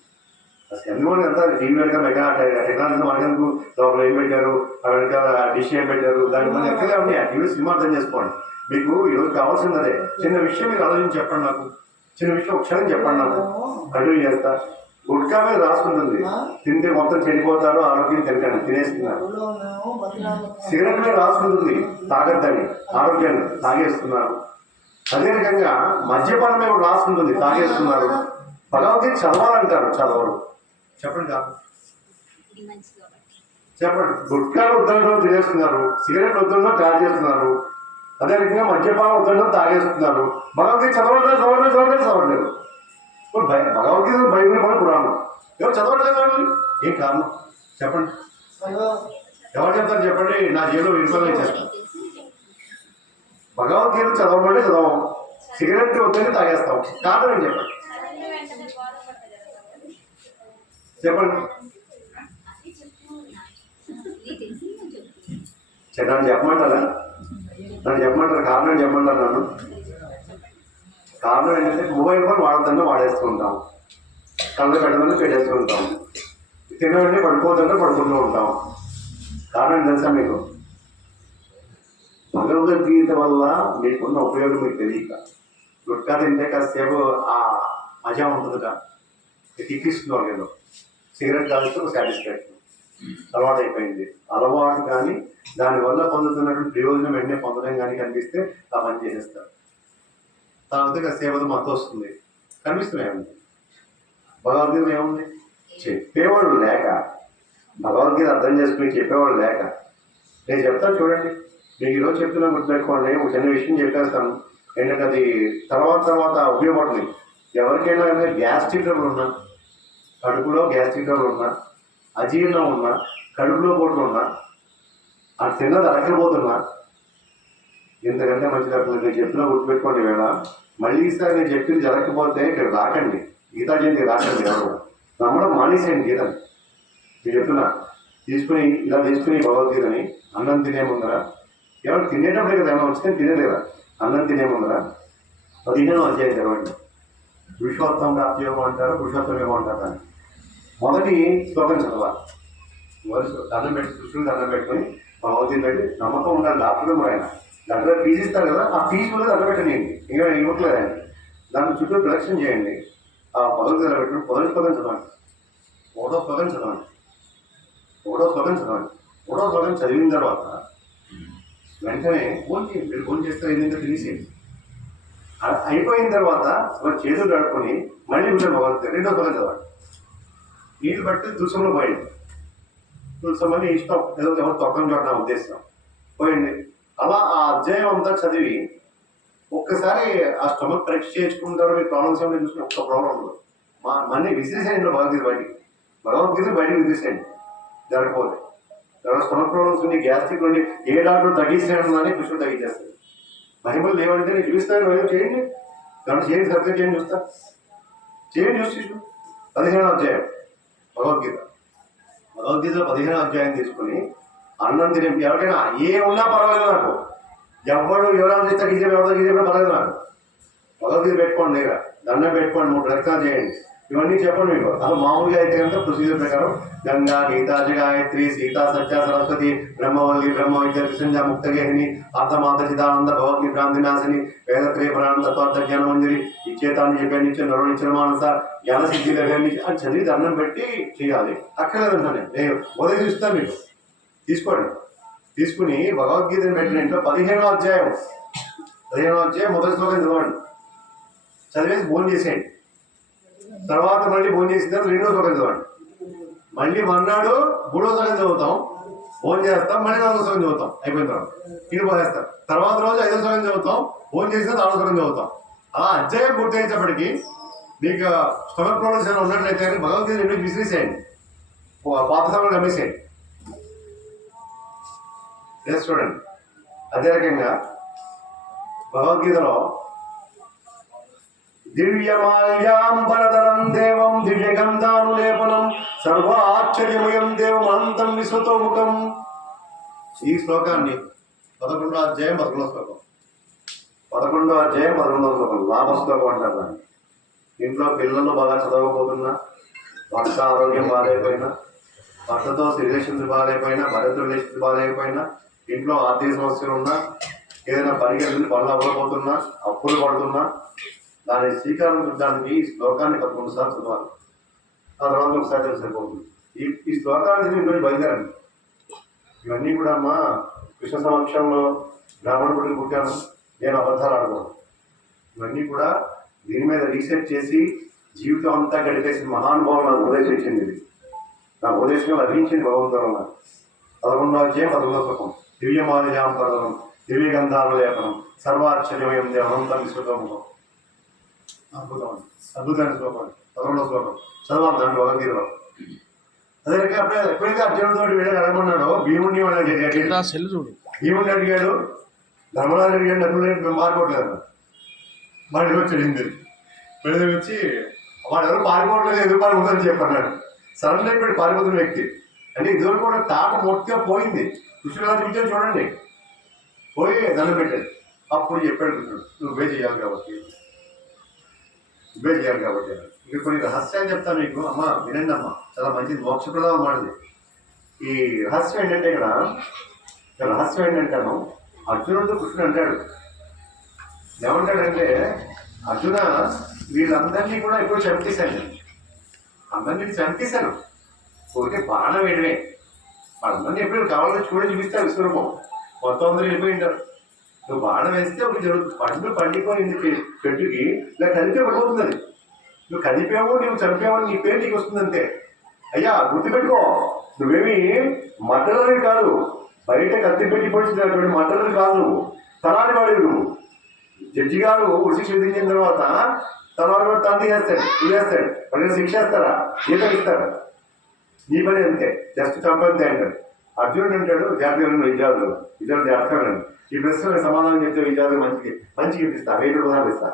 అసలు ఎందుకు అంతా టీవీ వెనక మెగా టెక్నాలజీ మనకెందుకు, లోపల ఏం పెట్టారు, ఆ వెనకాల డిష్ ఏం పెట్టారు, దాని మన ఎక్కడే ఉన్నాయి. ఆ టీవీ సినిమా అర్థం చేసుకోండి. మీకు ఈరోజు కావాల్సింది అదే. చిన్న విషయం మీరు ఆలోచించి చెప్పండి నాకు. చిన్న విషయం ఒక క్షణం చెప్పండి నాకు, కంటిన్యూ చేస్తా. గుట్కా మీద రాసుకుంటుంది, తింటే మొత్తం చెడిపోతారు, ఆరోగ్యం తినకండి, తినేస్తున్నారు. సిగరెట్ మీద రాసుకుంటుంది, తాగద్దని, ఆరోగ్యాన్ని తాగేస్తున్నారు. అదే రకంగా మద్యపానం మీద రాసుకుంటుంది, తాగేస్తున్నారు. భగవద్గీత చదవాలంటారు, చదవరు. చెప్పండి కాదు చెప్పండి. గుట్కాలు ఉద్దంలో తినేస్తున్నారు, సిగరెట్ ఉద్దంలో తయారు చేస్తున్నారు, అదే రకంగా మద్యపానం ఉద్దంలో తాగేస్తున్నారు. భగవద్గీత చదవట్లేదు. భగవద్గీత బైబిల్ కూడా పురాణం. ఎవరు చదవట్లేదు అండి? ఏం కారణం చెప్పండి. ఎవరు చెప్తారు చెప్పండి? నా జేబులో విరుపలు చేస్తాను. భగవద్గీత చదవమంటే చదవం, సిగరెట్ వద్దని తాగేస్తాం. కారణం ఏం చెప్పండి? చెప్పండి. నన్ను చెప్పమంటారా? కారణం చెప్పమంటారు నన్ను. కారణం ఏంటంటే మొబైల్ ఫోన్ వాడద్దని వాడేస్తుంటాం, కళ్ళు పెట్టదని పెట్టేస్తుంటాం, తినవంటే పడుకోవద్దంటే పడుకుంటూ ఉంటాం. కారణం తెలుసా మీకు? భగవద్గీత వల్ల మీకున్న ఉపయోగం మీకు తెలియక. గుట్కా తింటే కాసేపు ఆ మజా ఉంటుందిగా, ఎక్కిస్తుందో లేదు. సిగరెట్ కాల్స్తే ఒక సాటిస్ఫాక్షన్ అలవాటు అయిపోయింది. అలవాటు కానీ దానివల్ల పొందుతున్నటువంటి ప్రయోజనం వెంటనే పొందడం కానీ కనిపిస్తే ఆ పని చేసేస్తారు. తాగితే కాసేపు మత్తు వస్తుంది, కనిపిస్తున్నాయి. భగవద్గీత ఏముంది? చెప్పేవాళ్ళు లేక, భగవద్గీత అర్థం చేసుకుని చెప్పేవాళ్ళు లేక. నేను చెప్తాను చూడండి. మీకు ఈరోజు చెప్తున్నా గుర్తుపెట్టుకోండి, ఒక చిన్న విషయం చెప్పేస్తాను. ఏంటంటే అది తర్వాత ఉపయోగపడుతుంది. ఎవరికైనా కానీ గ్యాస్ట్రిక్ ట్రబుల్ ఉన్నా, కడుపులో గ్యాస్ట్రిక్ ట్రబుల్ ఉన్నా, అజీర్ణం ఉన్నా, కడుపులో పోట్లు ఉన్నా, ఆ తిన్నది అరకపోతున్నా, ఇంతకంటే మంచి రకం నేను చెప్పినా గుర్తుపెట్టుకోండి. వేళ మళ్ళీ ఈసారి నేను చెప్పింది జరగకపోతే ఇక్కడ రాకండి, గీతా జయంతి రాకండి. ఎవరు నమ్మడం మానేసేయండి గీతని. నేను చెప్తున్నా, తీసుకుని భగవద్గీతని అన్నం తినే ముందర, ఎవరు తినేటప్పుడే కదా, ఏమైనా వచ్చితే తినేలేదా, అన్నం తినే ముందర 15వ అధ్యాయం చదవండి. పురుషోత్తం ప్రాప్తియోగం అంటారు, పురుషోత్తం యోగం అంటారు. కానీ మొదటి శ్లోకం చదవాలి. దండం పెట్టి కృష్ణుడు దండం పెట్టుకుని భగవద్గీత పెట్టి నమ్మకం ఉండాలి. డాక్టర్ కూడా ఆయన డాక్టర్ ఫీజు ఇస్తారు కదా, ఆ ఫీజు కూడా దండం పెట్టండి. ఇంకా ఇవ్వట్లేదు ఆయన. దాని చుట్టూ ప్రదక్షిణ చేయండి. ఆ భగవద్గీత పెట్టుకుని మొదటి శ్లోకం చదవండి. మూడో శ్లోకం చదవండి. మూడో శ్లోకం చదివిన తర్వాత వెంటనే ఫోన్ చేయండి. మీరు ఫోన్ చేస్తే ఏంటంటే తినేసేయండి. అయిపోయిన తర్వాత మరి చేతులు కడుక్కొని మళ్ళీ కూర్చొని భగవద్గీత రెండో శ్లోకం చదవండి. నీళ్ళు బట్టి తులసంలో పోయండి. తులసమని ఇష్టం, ఏదో ఎవరు తొక్కని చోట నా ఉద్దేశం పోయండి. అలా ఆ అధ్యాయం అంతా చదివి ఒక్కసారి ఆ స్టమక్ పరీక్ష చేసుకుంటారో మీ ప్రాబ్లమ్స్ ఏమైనా చూసుకుని ఒక్క ప్రాబ్లం ఉండదు. మనీ విసిరేసేయండి భగవద్గీత బయటికి విసిరేసేయండి. జరగకపోతే ఎవరైనా స్టమక్ ప్రాబ్లమ్స్ ఉండి, గ్యాస్ట్రిక్ ఉండి, ఏ డాక్టర్ తగ్గించాడని కృష్ణుడు తగ్గించేస్తాడు. మహిమలు లేవంటే నేను చూపిస్తాను, ఏదో చేయండి. దాంట్లో చేయండి, సబ్జెక్ట్ చేయండి, చూస్తా చేయండి. చూసి 15వ అధ్యాయం భగవద్గీతలో 15వ అధ్యాయం తీసుకుని అన్నం తినే ఎవరికైనా ఏమున్నా పర్వాలేదు నాకు, ఎవరైనా చేస్తే గీజే పర్వాలేదు నాకు. భగవద్గీత పెట్టుకోండి, దగ్గర దండం పెట్టుకోండి, 3 రకాలు చేయండి. ఇవన్నీ చెప్పండి మీకు. అసలు మామూలుగా అయితే కనుక ప్రొసీజర్ ప్రకారం గంగా, గీతా, గాయత్రి, సీతా, సత్య, సరస్వతి, బ్రహ్మవల్లి, బ్రహ్మ విద్య, త్రిసంధ్య, ముక్తగేహిని, ఆత్మాంత, చిదానంద, భగవద్గీ, భ్రాంతి నాశిని, వేదత్రయ పురాణ, తత్వార్థ జ్ఞాన మంజరి, ఇచ్చేతాన్ని చెప్పానిచ్చే నరునిచ్చిన మానస, జ్ఞాన సిద్ధి లభ్యాన్ని అని చదివి దండం పెట్టి చేయాలి. అక్కర్లేదంటాను నేను ఉదయం ఇస్తాను మీకు. తీసుకోండి. తీసుకుని భగవద్గీతను పెట్టిన ఇంట్లో 15వ అధ్యాయం మొదటి శ్లోకం చదవండి. చదివేసి భోజనం చేసేయండి. తర్వాత మళ్ళీ భోజనం చేసిన తర్వాత 2వ శ్లోకం చదవండి. మళ్ళీ మర్నాడు 3వ శ్లోకం చదువుతాం, భోజనం చేస్తాం, మళ్ళీ 4వ శ్లోకం చదువుతాం. అయిపోయిన తర్వాత ఇది పోసేస్తాం. తర్వాత రోజు 5వ శ్లోకం చదువుతాం, భోజనం చేసిన 4వ శ్లోకం చదువుతాం. అలా అధ్యాయం పూర్తయ్యేటప్పటికి మీకు స్టమక్ ప్రాబ్లమ్స్ ఏమైనా ఉన్నట్లయితే భగవద్గీత 2 విసిరేసేయండి, పాత సమయంలో గమనిసేయండి. చూడండి. అదే రకంగా భగవద్గీతలో దివ్యమాల్యాంబరధరం దేవం దివ్యగంధానులేపనం సర్వాశ్చర్యమయం దేవం అనంతం విశ్వతోముఖం. ఈ శ్లోకాన్ని 11వ అధ్యాయం 11వ శ్లోకం, 11వ అధ్యాయం 11వ శ్లోకం లాభ శ్లోకం అంటారు దాన్ని. ఇంట్లో పిల్లలు బాగా చదవకపోతున్నా, భర్త ఆరోగ్యం బాగాలేకపోయినా, భర్తతో రిలేషన్స్ బాగాలేకపోయినా, భర్త రిలేషన్స్ బాగాలేకపోయినా, ఇంట్లో ఆర్థిక సమస్యలు ఉన్నా, ఏదైనా పనికెళ్ళి పనులు అవ్వకపోతున్నా, అప్పులు పడుతున్నా, దాన్ని స్వీకారం చూడడానికి ఈ శ్లోకాన్ని 11 సార్లు చదవాలి. ఆ తర్వాత ఒకసారి సరిపోతుంది. ఈ శ్లోకాన్ని ఈరోజు బయలుదేరండి. ఇవన్నీ కూడా అమ్మా కృష్ణ సమక్షంలో బ్రాహ్మణ పుట్టిన పుట్టాను, నేను అబద్ధాలు ఆడకూడదు. ఇవన్నీ కూడా దీని మీద రీసెర్చ్ చేసి జీవితం అంతా గడిపేసిన మహానుభావం నాకు ఉపదేశించింది. ఇది నాకు ఉపదేశంగా లభించింది భగవంతుడు. 11వ అధ్యాయం 11వ శ్లోకం దివ్యమాల్యాంబరధరం దివ్యగంధానులేపనం సర్వాశ్చర్యమయం దేవనంతం విశ్వతోముఖం. అద్భుతమైన శ్లోకం 11వ శ్లోకం చదవాలి దాంట్లో భగవద్గీతలో. అదే రకంగా ఎప్పుడైతే అర్జునుడితో వీళ్ళని అడగమన్నాడో భీముడిని భీముడిని అడిగాడు, ధర్మరాజు అడిగాడు, డబ్బులు మారిపోవట్లేదు. మళ్ళీ వచ్చాడు పెళ్ళి వచ్చి వాడు ఎవరు పారిపోవట్లేదు, ఎదురు పారిపోతుందని చెప్పన్నాడు. సడన్ అయిపోయి పారిపోతున్న వ్యక్తి అంటే ఇదివరకు కూడా తాట మొత్తం పోయింది. కృష్ణరాజు విజయం చూడండి, పోయి దండం పెట్టాడు. అప్పుడు చెప్పాడు కృష్ణుడు, నువ్వే చేయాలి కాబట్టి ఇక కొన్ని రహస్యాలు చెప్తాను మీకు. అమ్మ వినండి అమ్మ, చాలా మంచిది, మోక్షప్రదం మాటది. ఈ రహస్యం ఏంటంటే రహస్యం ఏంటంటాను, అర్జునుడితో కృష్ణుడు అంటాడు, ఏమంటాడంటే, అర్జున వీళ్ళందరినీ కూడా ఎప్పుడు చంపేశాను, అందరినీ చంపేశాను, ఊరికే బాణం వేయడమే. వాళ్ళందరినీ ఎప్పుడు కావాలని చూపిస్తారు విశ్వరూపం, మొత్తం అందరూ వెళ్ళిపోయింటారు. నువ్వు బాణం వేస్తే ఒక జరుగుతుంది, పండు పండిపోయింది చెట్టుకి, ఇలా కలిపే పడిపోతుంది. అది నువ్వు కలిపావు, నువ్వు చంపావు, నీ పేరు నీకు వస్తుందంతే. అయ్యా గుర్తుపెట్టుకో, నువ్వేమి మద్దలని కాదు, బయట కత్తి పెట్టి పొడిచినటువంటి మంటలు కాదు నువ్వు, తలారి వాడి నువ్వు. జడ్జి గారు ఉరి శిక్ష విధించిన తర్వాత తలారి వాడు తండ్రి చేస్తాడు, చేస్తాడు, వాళ్ళకి శిక్ష ఇస్తారా, జీతం ఇస్తారా? నీ పని అంతే, జస్ట్ చంపంతే అంటాడు. అర్జునుడు అంటాడు జాగ్రత్తగా విద్యార్థులు జాగ్రత్తగా ఈ ప్రశ్నలకు సమాధానం చెప్తే విద్యార్థులు మంచిగా ఇప్పిస్తా, 1000 రూపాయలు ఇస్తా.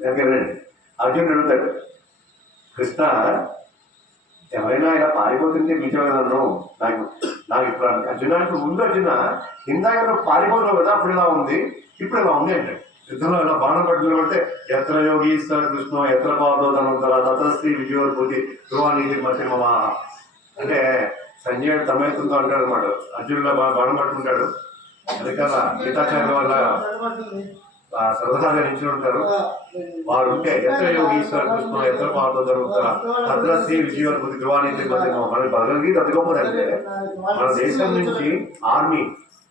దగ్గరండి అర్జునుడు అడుగుతాడు, కృష్ణ ఎవరైనా ఇలా పారిపోతుంటే నిజమేదన్ను నాకు ఇప్పుడు అర్జునానికి ముందు అర్జున ఇందాక నువ్వు పారిపోతున్నావు కదా, అప్పుడు ఇలా ఉంది, ఇప్పుడు ఇలా ఉంది అంటాడు. యుద్ధంలో ఇలా బాణం పట్టుకుని పడితే ఎత్ర యోగీశ్వర కృష్ణ ఎత్ర పాదోదనంతర తతశ్రీ విజయోద్భూతి ధ్రువానీతి మధ్యమా అంటే సంజయుడు తమేతంతో అంటాడు అనమాట. అర్జునుడు బాణం పట్టుకుంటాడు, వెనకాల గీతాచార్య వల్ల సరదాగా నిలిచి ఉంటారు. వారు ఉంటే ఎత్ర యోగీశ్వర కృష్ణ ఎత్ర పాదోదనంతర తతశ్రీ విజయోద్భూతి ధ్రువానీతి మధ్యమ. మన భగవద్గీత అతి గొప్పదంటే మన దేశం నుంచి ఆర్మీ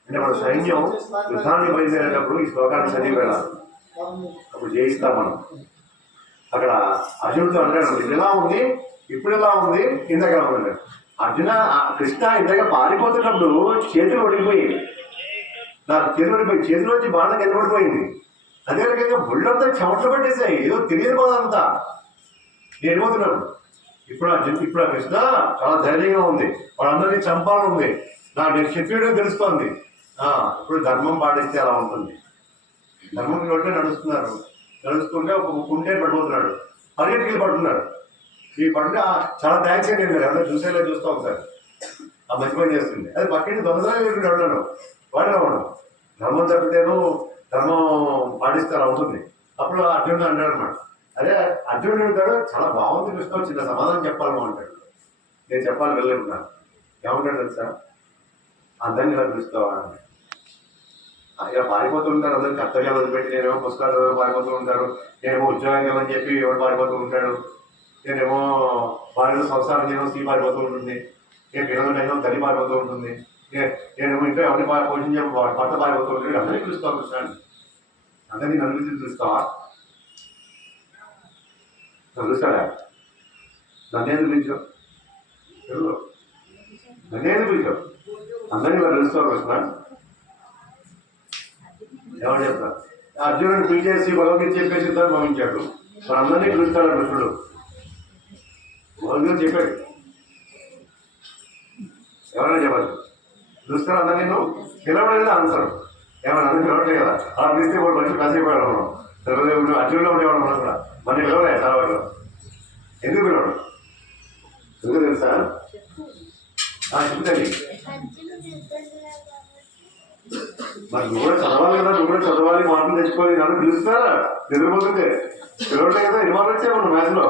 అంటే మన సైన్యం యుద్ధాన్ని బయలుదేరేటప్పుడు ఈ శ్లోకాన్ని చదివి వెళ్ళాలి, అప్పుడు జయిస్తాం మనం. అక్కడ అర్జునుడితో అంటాడు, ఇది ఎలా ఉంది, ఇప్పుడు ఎలా ఉంది, ఇందాక ఎలా ఉంది. అర్జున కృష్ణ ఇందాక పారిపోతున్నప్పుడు చేతులు ఒడిగిపోయింది, నాకు చేతులు పడిపోయి చేతిలోంచి బాణం కింద పడిపోయింది. అదే రకంగా బుళ్ళంతా చెమటలు పట్టేసాయి, ఏదో తెలియదు పోదంతా నేను వెళ్ళిపోతున్నాను. ఇప్పుడు ఆ కృష్ణ చాలా ధైర్యంగా ఉంది, వాళ్ళందరినీ చంపాలని ఉంది, నాకు క్షత్రియుడు తెలుస్తోంది. ఇప్పుడు ధర్మం పాటిస్తే అలా ఉంటుంది. ధర్మం రోడ్డే నడుస్తుంటే ఒక కుంటే పడిపోతున్నాడు, పరిగెట్టుకెళ్ళి పడుతున్నాడు. ఈ పడుకుంటే చాలా థ్యాంక్స్ అండి, మీరు ఎవరైనా చూసేలా చూస్తాం ఒకసారి, ఆ మంచి పని చేస్తుంది. అది పక్కన దొంగతనం అన్నాను వాడు రావడం. ధర్మం తప్పితేను ధర్మం పాటిస్తే అలా ఉంటుంది. అప్పుడు అర్జునుడు అంటాడు అనమాట, అదే అర్జునుడు అంటాడు, చాలా బాగుంది కృష్ణ, చిన్న సమాధానం చెప్పాలి అంటాడు. నేను చెప్పాలి వెళ్ళలేకున్నాను. ఏమంటాడు తెలుసా, అందరినీ ఇలా పిలుస్తావా, ఇలా పారిపోతూ ఉంటారు, అందరినీ కర్తవ్యాలు వదిలిపెట్టి. నేనేమో పుస్తకాలు పారిపోతూ ఉంటారు, నేనేమో ఉద్యోగం అని చెప్పి ఎవరు పారిపోతూ ఉంటాడు, నేనేమో భార్యలో సంసారం చేయడం స్త్రీ పారిపోతూ ఉంటుంది, నేను పిల్లలైనా తల్లి పారిపోతూ ఉంటుంది, నేనేమో ఇంట్లో ఎవరిని పోషించే భర్త పారిపోతూ ఉంటాడు. అందరినీ పిలుస్తావు కృష్ణాన్ని, అందరినీ నన్ను పిలుస్తావా? పిలుస్తాడా? నన్నేది పిలిచావు, నన్నేది పిలిచావు, అందరినీ ఇలా పిలుస్తావు కృష్ణ? ఎవరు చెప్తారు? అర్జునుడిని పిలిచేసి భగవద్గీత చెప్పేసి ఇద్దరు పంపించాడు, మరి అందరినీ పిలుస్తాడు కృష్ణుడు. భగవద్గీత చెప్పాడు, ఎవరైనా చెప్పాలి, పిలుస్తారు అందరినీ. నువ్వు పిలవడం ఆన్సర్, ఏమన్నా అందరూ పిలవట్లే కదా, అలా పిలిస్తే వాడు మంచి కాసేపోయాడు మనం. అర్జునులో ఉండేవాడు మనం కూడా, మన పిలవలే చాలా వాడు. ఎందుకు పిలవడం, ఎందుకు తెలుసా? చెప్తాను, మరి నువ్వు కూడా చదవాలి కదా, నువ్వు కూడా చదవాలి, మార్కులు తెచ్చుకోవాలి. నన్ను పిలుస్తారా నిద్రపోతుంటే? పిలవట్లే కదా, ఎన్ని మార్కులు వచ్చాయి మనం మ్యాథ్స్ లో?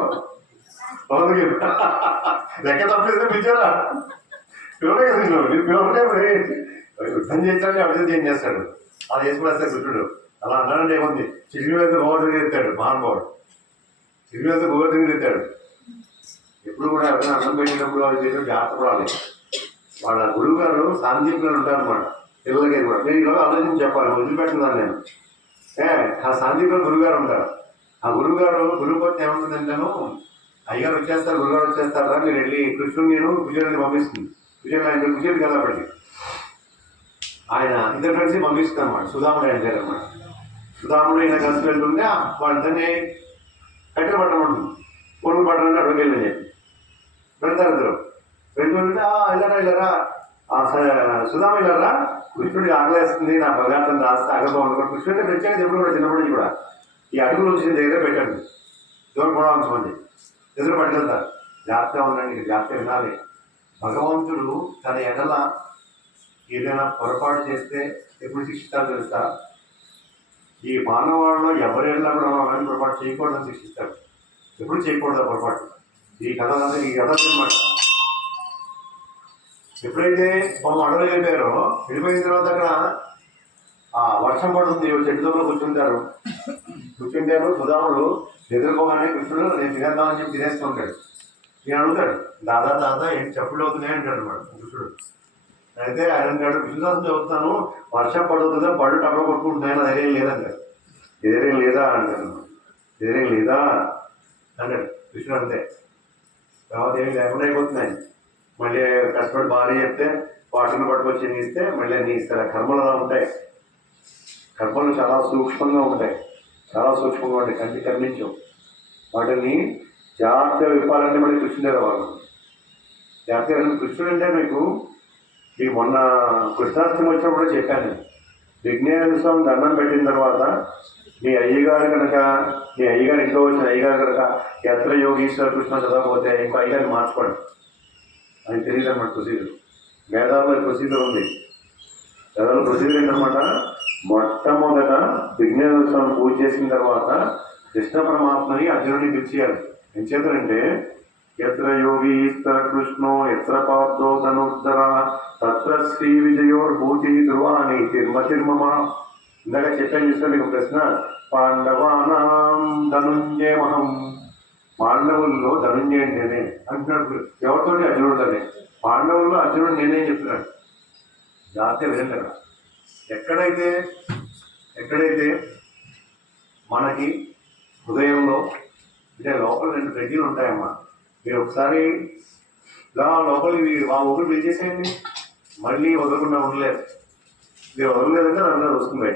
లెక్క తప్పేస్తే పిలిచారా? పిలవలే కదా మీరు పిలవట్లే. యుద్ధం చేస్తాడని అభివృద్ధి ఏం చేస్తాడు, అది వేసుకునేస్తాడు కృష్ణుడు. అలా అన్నాడంటే ఏముంది, చిరుగు మీద గోవర్ధన్ ఎత్తాడు మహానుభావుడు, చిరుగు మీద గోవర్ధన్ ఎత్తాడు. ఎప్పుడు కూడా ఎవరైనా అన్నం పెట్టినప్పుడు వాళ్ళు చేసిన జాగ్రత్త రాలేదు. వాళ్ళ గురువు గారు సాందీపులు ఉంటారు అనమాట, పిల్లలకి కూడా. నేను ఈరోజు ఆలోచించి చెప్పాలి, వదిలిపెట్టున్నాను నేను. ఆ సాందీపులో గురువుగారు ఉంటారు. ఆ గురువుగారు గురువుపత్తి ఏముంటుందంటాను, అయ్యగారు వచ్చేస్తారు, గురుగారు వచ్చేస్తారా, మీరు వెళ్ళి కృష్ణుడు నేను కుచేరుని పంపిస్తుంది. కుచేరుడు కదా అప్పటికి ఆయన ఇద్దరు కలిసి పంపిస్తాను అనమాట. సుధాముడు ఆయన పేరు అనమాట. సుధాముడు ఈయన కలిసి వెళ్తుంటే వాళ్ళందరినీ కట్టెలు పట్టమంటుంది, పొడుగు పట్టడానికి అడుగు వెళ్ళని చెప్పి వెళ్తారు ఇద్దరు. వెళ్తుంటే వెళ్ళరా సుధామ వెళ్ళరా, కృష్ణుడికి ఆకలేస్తుంది, నా పదార్థం రాస్తే ఆగబాగుంది. కృష్ణుడికి ప్రత్యేక ఎప్పుడు కూడా చిన్నప్పటి నుంచి కూడా ఈ అడుగులు వచ్చిన దగ్గర పెట్టండి, ఎవరు కూడా ఉంచమంది, ఎదురు పట్టుకెళ్తారు. జాగ్రత్తగా ఉండండి, జాగ్రత్త వినాలి. భగవంతుడు తన ఎడల ఏదైనా పొరపాటు చేస్తే ఎప్పుడు శిక్షిస్తాడు తెలుసా? ఈ మానవాళ్ళలో ఎవరు వెళ్ళినా కూడా అలాంటి పొరపాటు చేయకూడదని శిక్షిస్తాడు. ఎప్పుడు చేయకూడదు పొరపాటు. ఈ కథ అనమాట. ఎప్పుడైతే మనం అడవులు వెళ్ళిపోయారో, వెళ్ళిపోయిన తర్వాత అక్కడ వర్షం పడుతుంది, చెట్టులో కూర్చుంటారు. సుధాముడు ఎదుర్కోగానే కృష్ణుడు నేను తినేద్దామని చెప్పి తినేస్తూ ఉంటాడు. నేను అడుగుతాడు, దాదా ఏంటి చెప్పులు అవుతున్నాయి అంటాడు అనమాట కృష్ణుడు. అయితే ఆయన అంటాడు, విశ్వాసం చదువుతాను, వర్షం పడుతుందా, బళ్ళు టబ్బలో కొట్టుకుంటున్నాయని ధైర్యం లేదంటాడు. ధైర్యం లేదా అంటాడు. ధైర్యం లేదా అంటాడు కృష్ణుడు. అంతే తర్వాత ఏమి లేకుండా అయిపోతున్నాయి. మళ్ళీ కష్టపడి భార్య చెప్తే వాటిని పట్టుకొచ్చి నీ ఇస్తే మళ్ళీ నీ ఇస్తారు. కర్మలు అలా ఉంటాయి. కర్మలు చాలా సూక్ష్మంగా ఉంటాయి, చాలా సూక్ష్మంగా ఉంటాయి, కంటి కర్మించవు. వాటిని జాగ్రత్తగా విప్పాలంటే మళ్ళీ కృష్ణుడే వాళ్ళు జాగ్రత్తగా. కృష్ణుడు అంటే మీకు మొన్న కృష్ణాష్టమి వచ్చినప్పుడు కూడా చెప్పాను నేను. విఘ్నేశ్వర స్వామి దండం పెట్టిన తర్వాత మీ అయ్యగారు ఇంట్లో వచ్చిన అయ్యగారు కనుక ఎత్ర యోగీశ్వర కృష్ణ చదవకపోతే ఇంకో అయ్యగారిని మార్చుకోండి. అది తెలియదు అన్నమాట ప్రొసీజర్. వేదాల్లో ప్రొసీజర్ ఉంది. వేదాల్లో ప్రొసీజర్ ఏంటన్నమాట, మొట్టమొదట విఘ్నేశ్వర స్వామి పూజ చేసిన తర్వాత కృష్ణ పరమాత్మని అర్జునుడిని పిలిచేయాలి. ఏం చేద్దంటే ఎత్ర యోగీశ్వర కృష్ణో ఎత్ర పార్థో ధనుర్ధర తత్ర శ్రీ విజయోర్భూతి ధ్రువాని తిర్మతిర్మమ. ఇందాక చెప్పాను చూస్తే మీకు ప్రశ్న, పాండవానాం ధనుంజయమహం. పాండవుల్లో ధనుంజయుడు నేనే అంటున్నాడు. ఎవరితోటి? అర్జునుడితోనే. పాండవుల్లో అర్జునుడు నేనే చెప్తున్నాడు. జాగ్రత్త వినండి. ఎక్కడైతే మనకి హృదయంలో అంటే లోపల 2 ప్రజ్ఞలు ఉంటాయమ్మా. మీరు ఒకసారి ఇలా లోపలికి ఒకటి పిలిచేసేయండి, మళ్ళీ వదలకుండా ఉండలేదు. మీరు వదలలేదంటే దాంట్లో వస్తుంది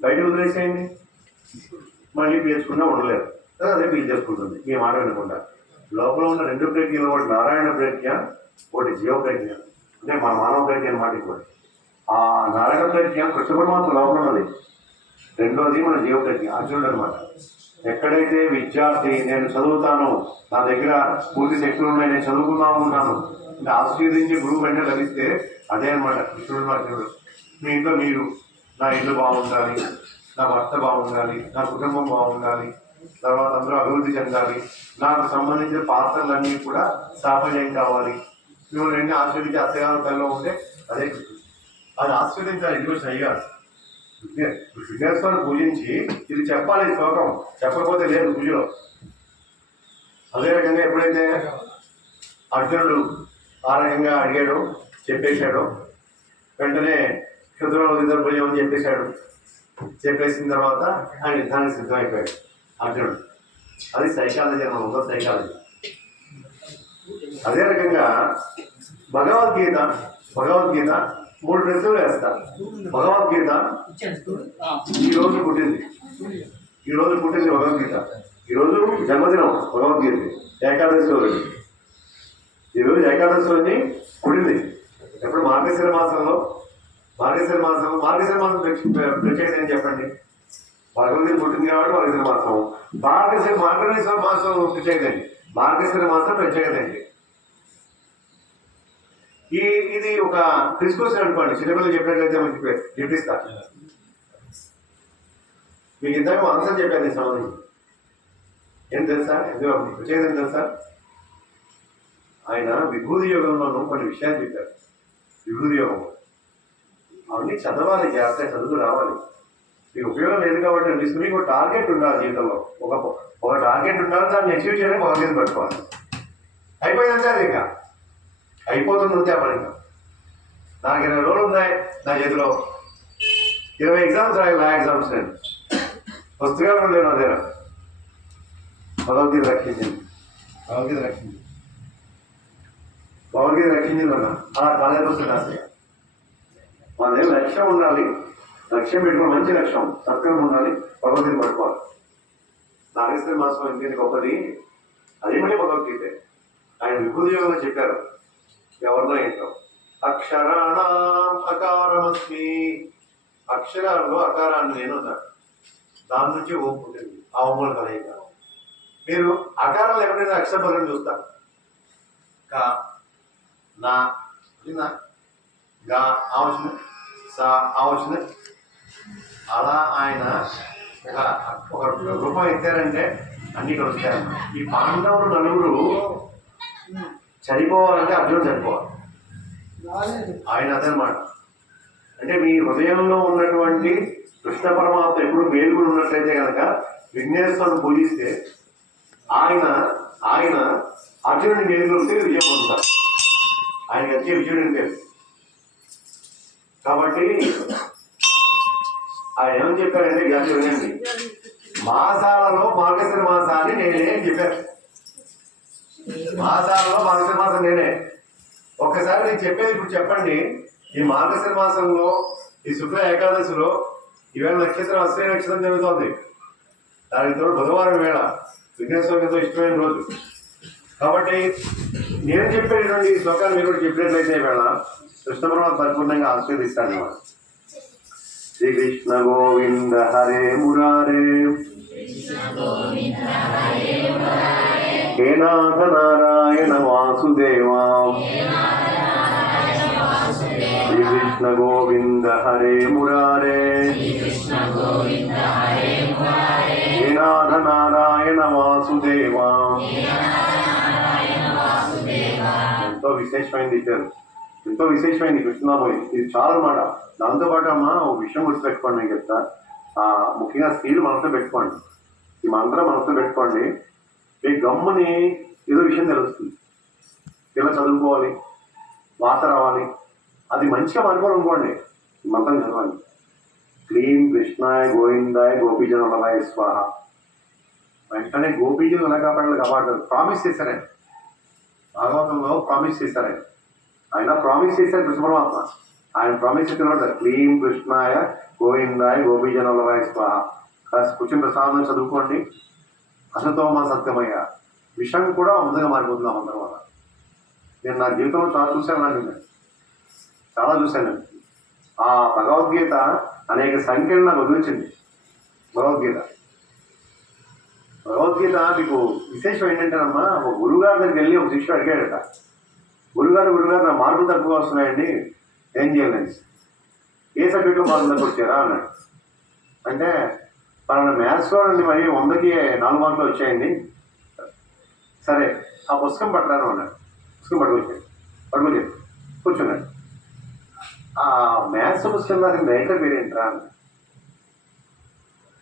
బయట వదిలేసేయండి, మళ్ళీ పీల్చుకున్నా ఉండలేదు, అదే పీల్చేసుకుంటుంది మీ మాట వినకుండా. లోపల ఉన్న 2 ప్రజ్ఞలు, ఒకటి నారాయణ ప్రజ్ఞ, ఒకటి జీవ ప్రజ్ఞ, అంటే మన మానవ ప్రజ్ఞ అనమాట. ఇంకోటి ఆ నారాయణ ప్రజ్ఞ కృష్ణ పరమాత్మ లోపల ఉన్నది. రెండోది మన జీవ ప్రజ్ఞ అర్జునుడు అనమాట. ఎక్కడైతే విద్యార్థి నేను చదువుతాను, నా దగ్గర పూర్తి శక్తులు ఉన్నాయి, నేను చదువుకుందాము ఉన్నాను అంటే ఆశీర్వదించి గురువు వెంట లభిస్తే అదే అనమాట కృష్ణుడు అర్జునుడు. మీ ఇంట్లో మీరు, నా ఇల్లు బాగుండాలి, నా భర్త బాగుండాలి, నా కుటుంబం బాగుండాలి, తర్వాత అందరూ అభివృద్ధి చెందాలి, నాకు సంబంధించిన పాత్రలన్నీ కూడా సాఫల్యం కావాలి, మిమ్మల్ని 2 ఆశీర్వదించి అత్తగారు తల్లిలో ఉంటే అదే కృష్ణుడు. అది ఆశీర్వదించాలి. ఇది కూడా అయ్యారు విఘ్నేశ్వరుని పూజించి ఇది చెప్పాలి, శ్లోకం చెప్పకపోతే లేదు పూజలో. అదే రకంగా ఎప్పుడైతే అర్జునుడు ఆ రకంగా అడిగాడో చెప్పేశాడో వెంటనే క్షుద్రభుజం అని చెప్పేసిన తర్వాత ఆయన యుద్ధానికి సిద్ధమైపోయాడు అర్జునుడు. అది సైకాలజీ అన్నమాట, సైకాలజీ. అదే రకంగా భగవద్గీత 3 ప్రశ్నలు వేస్తారు. భగవద్గీత ఈరోజు పుట్టింది భగవద్గీత. ఈరోజు జన్మదినం భగవద్గీత, ఏకాదశి రోజు. ఈరోజు ఏకాదశి రోజుని పుట్టింది. ఎప్పుడు? మార్గశిర మాసం ప్రత్యేకత ఏం చెప్పండి? భగవద్గీత పుట్టింది కాబట్టి మార్గశిర మాసం. మార్గశిర మాసం ప్రత్యేకత అండి. మార్గశిర మాసం ప్రత్యేకత అండి. ఇది ఒక క్రిస్మస్ అనుకోండి. చిన్నపిల్లలు చెప్పినట్లయితే మంచి చెప్పిస్తా. మీకు ఇందాక ఆన్సర్ చెప్పాను సంబంధించి. ఏం తెలుసా? ఎందుకు ప్రత్యేకత తెలుసా? ఆయన విభూతి యోగంలోనూ కొన్ని విషయాలు చెప్పారు. విభూతి యోగం అవన్నీ చదవాలి, జాగ్రత్త చదువు రావాలి. మీకు ఉపయోగం లేదు కాబట్టి అనిపిస్తుంది. మీకు ఒక టార్గెట్ ఉండాలి జీవితంలో. ఒక టార్గెట్ ఉండాలి, దాన్ని అచీవ్ చేయడానికి భగవద్గీత పట్టుకోవాలి. అయిపోయిందంటే అది ఇంకా అయిపోతుంది అంతే. అప్పుడు నాకు 20 రోజులు ఉన్నాయి నా చేతిలో, 20 ఎగ్జామ్స్ రాయాలి. నా ఎగ్జామ్స్ నేను పుస్తకాలు కూడా లేను. అదే భగవద్గీత రక్షించింది అన్న అలా కాలేజ్ వస్తుంది. ఆశ మన దగ్గర లక్ష్యం ఉండాలి. లక్ష్యం పెట్టుకోవాలి, మంచి లక్ష్యం, సత్కరం ఉండాలి, భగవద్గీత పట్టుకోవాలి. నాగేశ్వర మాసం ఇంకేది గొప్పది, అదే మళ్ళీ భగవద్గీతే. ఆయన విభూతి యోగంలో చెప్పారు, ఎవరిలో ఏంటో అక్షరాణం అకారమస్మి. అక్షరాల్లో అకారాన్ని నేను ఉన్నాను, దాని నుంచి ఓం పుట్టింది. ఆ ఓముల కలయిక. మీరు అకారాలు ఎక్కడైనా అక్షర పదం చూస్తారు. కా, నా, గా ఆవచన, సా ఆవచన. అలా ఆయన ఒక రూపం ఎత్తారంటే అన్ని ఇక్కడ వస్తాయన్న. ఈ పాండవులు 4 చనిపోవాలంటే అర్జునుడు చనిపోవాలి. ఆయన అదనమాట. అంటే మీ హృదయంలో ఉన్నటువంటి కృష్ణ పరమాత్మ ఎప్పుడు మేలుగులు ఉన్నట్లయితే కనుక విఘ్నేశ్వరుని పూజిస్తే ఆయన అర్జునుడి మేలుగులకి విజయం పొందుతారు. ఆయనకి వచ్చే విజయుడిని పేరు. కాబట్టి ఆయన ఏమని చెప్పారంటే గత వినండి, మాసాలలో మార్గశిర మాసాన్ని నేనే చెప్పారు. మాసాలలో మార్గశిర మాసం నేనే. ఒక్కసారి నేను చెప్పేది ఇప్పుడు చెప్పండి. ఈ మార్గశిర మాసంలో ఈ శుక్ల ఏకాదశిలో ఈవేళ నక్షత్రం అశ్విని నక్షత్రం జరుగుతోంది. దానికి తోడు బుధవారం వేళ విఘ్నేశ్వరునికి ఎంతో ఇష్టమైన రోజు. కాబట్టి నేను చెప్పేటువంటి ఈ శ్లోకాన్ని మీరు కూడా చెప్పినట్లయితే వేళ కృష్ణ పరమాత్మ పరిపూర్ణంగా ఆశీర్వదిస్తాను. శ్రీకృష్ణ గోవింద హరే మురారే హే నాథ నారాయణ వాసుదేవా శ్రీకృష్ణ గోవింద హరే మురారే హే నాథ నారాయణ వాసుదేవా. ఎంతో విశేషమైంది ఇచ్చారు, ఎంతో విశేషమైంది కృష్ణనామని. ఇది చాలా మాట. దాంతోపాటు అమ్మ ఒక విషయం గుర్తుపెట్టుకోండి. నేను చెప్తా, ముఖ్యంగా స్త్రీలు మనసులో పెట్టుకోండి, ఈ మంత్రం మనసులో పెట్టుకోండి. మీ గమ్ముని ఏదో విషయం తెలుస్తుంది, ఇలా చదువుకోవాలి, వాత రావాలి, అది మంచిగా అనుకోవాలనుకోండి. ఈ మంత్రం చదవండి. క్లీం కృష్ణాయ గోవిందాయ గోపీజనమలాయ స్వాహ. వెంటనే గోపీజనులు ఎలా కాపాడారు ప్రామిస్ చేశారు. భాగవతంలో ప్రామిస్ చేశారు. ఆయన ప్రామిస్ చేశారు కృష్ణ పరమాత్మ. ఆయన ప్రామిస్ చేసిన క్లీం కృష్ణాయ గోవిందాయ గోపీజనమలాయ స్వాహ. కాస్త కూర్చొని ప్రసాదం చదువుకోండి. అసతోమ సత్యమయ్య విషయం కూడా అమృతంగా మారిపోతుంది ఆ మంత్రం వల్ల. నేను నా జీవితంలో చాలా చూశానండి, నేను చాలా చూశాను. ఆ భగవద్గీత అనేక సంఖ్యలు నాకు వదిలించింది. భగవద్గీత మీకు విశేషం ఏంటంటేనమ్మా, ఒక గురువుగారి దగ్గరికి వెళ్ళి ఒక శిష్యుడు అడిగాడట, గురుగారు నా మార్కులు తక్కువ వస్తున్నాయండి, ఏం చేయాలని. ఏ సబ్జెక్ట్లో మార్కులు తక్కువ వచ్చారా అన్నాడు. అంటే పలానా మ్యాథ్స్లో అండి మరి 100కి 4 మార్కులు వచ్చాయండి. సరే ఆ పుస్తకం పట్టరాను అన్నాడు. పుస్తకం పట్టుకొచ్చాడు కూర్చున్నాడు. ఆ మ్యాథ్స్ పుస్తకం దానికి రైటర్ పేరేంట్రా అన్నాడు.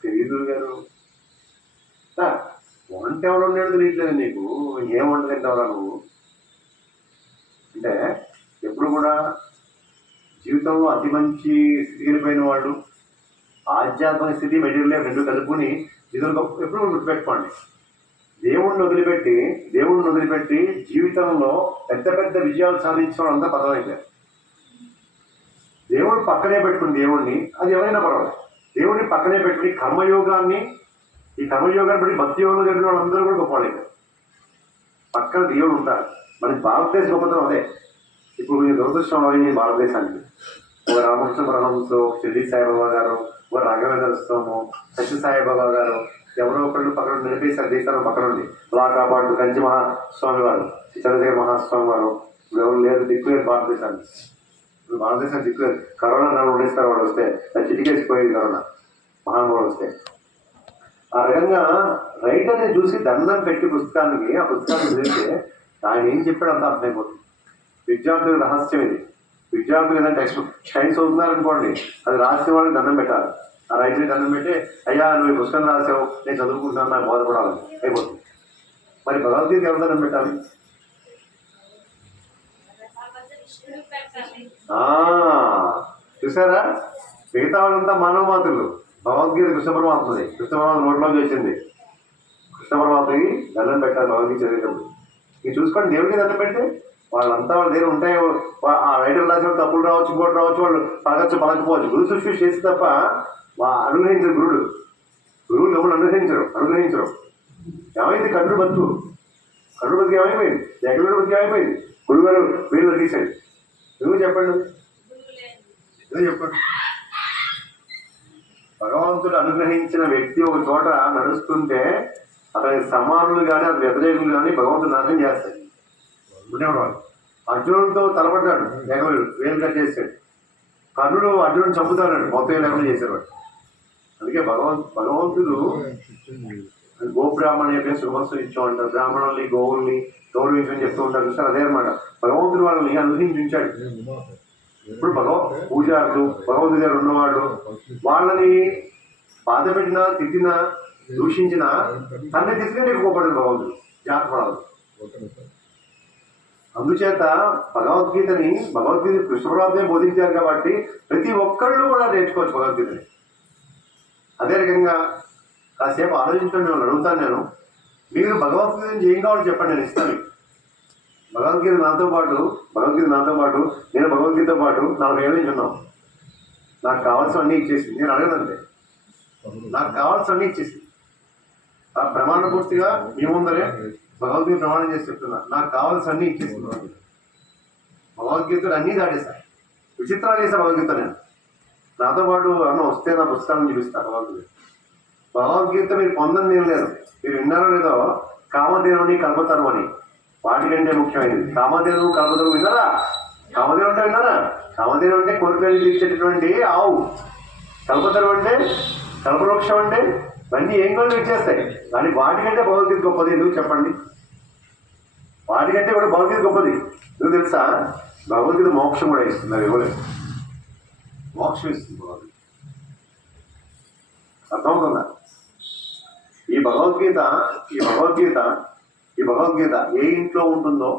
తెలియదు గారు. వంట ఎవరు ఉండేది తెలియట్లేదు నీకు, ఏం వంట తింటావురా నువ్వు అంటే. ఎప్పుడు కూడా జీవితంలో అతి మంచి స్థితికి పోయిన వాళ్ళు ఆధ్యాత్మిక స్థితి మెటీరియల్ రెండు కలుపుకుని ఇద్దరు ఎప్పుడు గుర్తుపెట్టుకోండి. దేవుణ్ణి వదిలిపెట్టి జీవితంలో పెద్ద పెద్ద విజయాలు సాధించడం అంతా పర్వాలేదు. దేవుడు పక్కనే పెట్టుకుని దేవుణ్ణి, అది ఎవరైనా పర్వాలేదు, దేవుడిని పక్కనే పెట్టుకుని కర్మయోగాన్ని, ఈ కర్మయోగాన్ని బట్టి భక్తి యోగంలో జరిగిన వాళ్ళందరూ కూడా గొప్పవాళ్ళు. పక్కన దేవుడు ఉంటారు. మనకి భారతదేశ గొప్పతనం అదే. ఇప్పుడు మీరు దురదృష్టం అయింది భారతదేశానికి. ఒక రామకృష్ణ పరమహంసో, షిరిడి సాయిబాబా గారు, ఒక రాఘవేంద్ర స్వామి, సత్య సాయిబాబా గారు, ఎవరో ఒకళ్ళు పక్కన నిలిపేశారు దేశాలు పక్కన ఉండి. అలా కాపాడు కంచి మహాస్వామి వారు, చంద్రశేఖర మహాస్వామి వారు, ఎవరు లేరు, దిక్కులేదు భారతదేశాన్ని. ఇప్పుడు భారతదేశాన్ని దిక్కులేదు. కరోనా నన్ను ఉండేస్తారు వాడు వస్తే, అది చిటికేసిపోయేది కరోనా మహానుభావుడు వస్తే. ఆ రకంగా రైటర్ని చూసి దండం పెట్టి పుస్తకానికి, ఆ పుస్తకాన్ని చదివితే ఆయన ఏం చెప్పాడు అంతా అర్థమైపోతుంది. విద్యార్థుల రహస్యం ఇది. విద్యార్థులు ఏదైనా టెక్స్ట్ సైన్స్ చదువుతున్నారనుకోండి, అది రాసిన వాళ్ళకి దండం పెట్టాలి. ఆ రైతుని దండం పెట్టి, అయ్యా నువ్వు ఈ పుస్తకం రాసావు, నేను చదువుకుంటున్నాను, నాకు బోధపడాలని అయిపోతుంది. మరి భగవద్గీత ఎవరు దండం పెట్టాలి? చూసారా, మిగతా వాళ్ళంతా మానవ మాతృలు. భగవద్గీత కృష్ణ పరమాత్మది. కృష్ణ పరమాత్మ నోట్లోకి వచ్చింది. కృష్ణ పరమాత్మకి దండం పెట్టాలి భగవద్గీత చదివేటప్పుడు. మీరు చూసుకోండి, దేవుడికి దండం పెడితే వాళ్ళంతా వాళ్ళ దగ్గర ఉంటాయి. ఆ రైటర్ రాసిన తప్పులు రావచ్చు, ఇంకోటి రావచ్చు, వాళ్ళు పలకపోవచ్చు. గురు సృష్టి చేసి తప్ప అనుగ్రహించరు గురువులు ఎవరు అనుగ్రహించరు. ఏమైంది? కర్ణుడు బతుకు ఏమైపోయింది? జగలుడు బతుకు ఏమైపోయింది? గురువుగారు వీళ్ళు తీసాడు. ఎందుకు చెప్పండి? భగవంతుడు అనుగ్రహించిన వ్యక్తి ఒక చోట నడుస్తుంటే అతని సమానులు కానీ అతని వ్యతిరేకులు కానీ భగవంతుడు నాశనం చేస్తాడు. ఉండేవాడు అర్జునుడితో తలపడ్డాడు, జగలుడు వేలు కట్ చేశాడు. కర్ణుడు అర్జునుడు చంపుతాడు, మొత్తం లేకుండా చేసేవాడు. అందుకే భగవంతుడు గోబ్రాహ్మణ సుఖమస్సు ఇచ్చామంటారు. బ్రాహ్మణుల్ని గోవుల్ని గౌరవించని చెప్తూ ఉంటారు. చూస్తారు, అదే అనమాట. భగవంతుడు వాళ్ళని అనుగ్రహించాడు. ఇప్పుడు పూజారులు, భగవంతుడి దగ్గర ఉన్నవాళ్ళు, వాళ్ళని బాధ పెట్టినా, తిట్టినా, దూషించినా తన్నే తీసుకుంటే ఎక్కువపడదు భగవంతుడు. జాగ్రత్త. అందుచేత భగవద్గీత కృష్ణ పరమాత్మే బోధించారు కాబట్టి ప్రతి ఒక్కళ్ళు కూడా నేర్చుకోవచ్చు భగవద్గీతని. అదే రకంగా కాసేపు ఆలోచించండి. నేను అడుగుతాను, మీరు భగవద్గీత ఏం కావాలో చెప్పండి, నేను ఇస్తాను. భగవద్గీత నాతో పాటు నేను భగవద్గీతతో పాటు 40 ఏళ్ళ నుంచి ఉన్నాం. నాకు కావాల్సిన అన్నీ ఇచ్చేసింది. నేను అడగనంతే, నాకు కావాల్సిన అన్నీ ఇచ్చేసింది. ఆ ప్రమాణ పూర్తిగా మీ ముందరే భగవద్గీత ప్రమాణం చేసి చెప్తున్నా, నాకు కావాల్సిన అన్నీ ఇచ్చేసింది. భగవద్గీతలు అన్నీ దాటేశాను, విచిత్రాలు చేశా భగవద్గీత. నేను నాతో పాటు అన్న వస్తే నా పుస్తకాలను చూపిస్తాను. భగవద్గీత మీరు పొందని ఏం లేదు. మీరు విన్నారో లేదో, కామధేనుని కల్పతరు అని, వాటికంటే ముఖ్యమైనది కామధేను కల్పతరు. విన్నారా? కామధేను అంటే విన్నారా? కామధేను అంటే కోరికలు తీర్చేటటువంటి ఆవు, కల్పతరు అంటే కల్పవృక్షం అంటే ఇవన్నీ ఏం కూడా ఇచ్చేస్తాయి. కానీ వాటికంటే భగవద్గీత గొప్పది. ఎందుకు చెప్పండి? వాటికంటే కూడా భగవద్గీత గొప్పది. ఎందుకు తెలుసా? భగవద్గీత మోక్షం కూడా ఇస్తుంది. అది ఇవ్వలేదు, మోక్షం ఇస్తుంది భగవద్గీత. అర్థమవుతుందా? ఈ భగవద్గీత ఏ ఇంట్లో ఉంటుందో,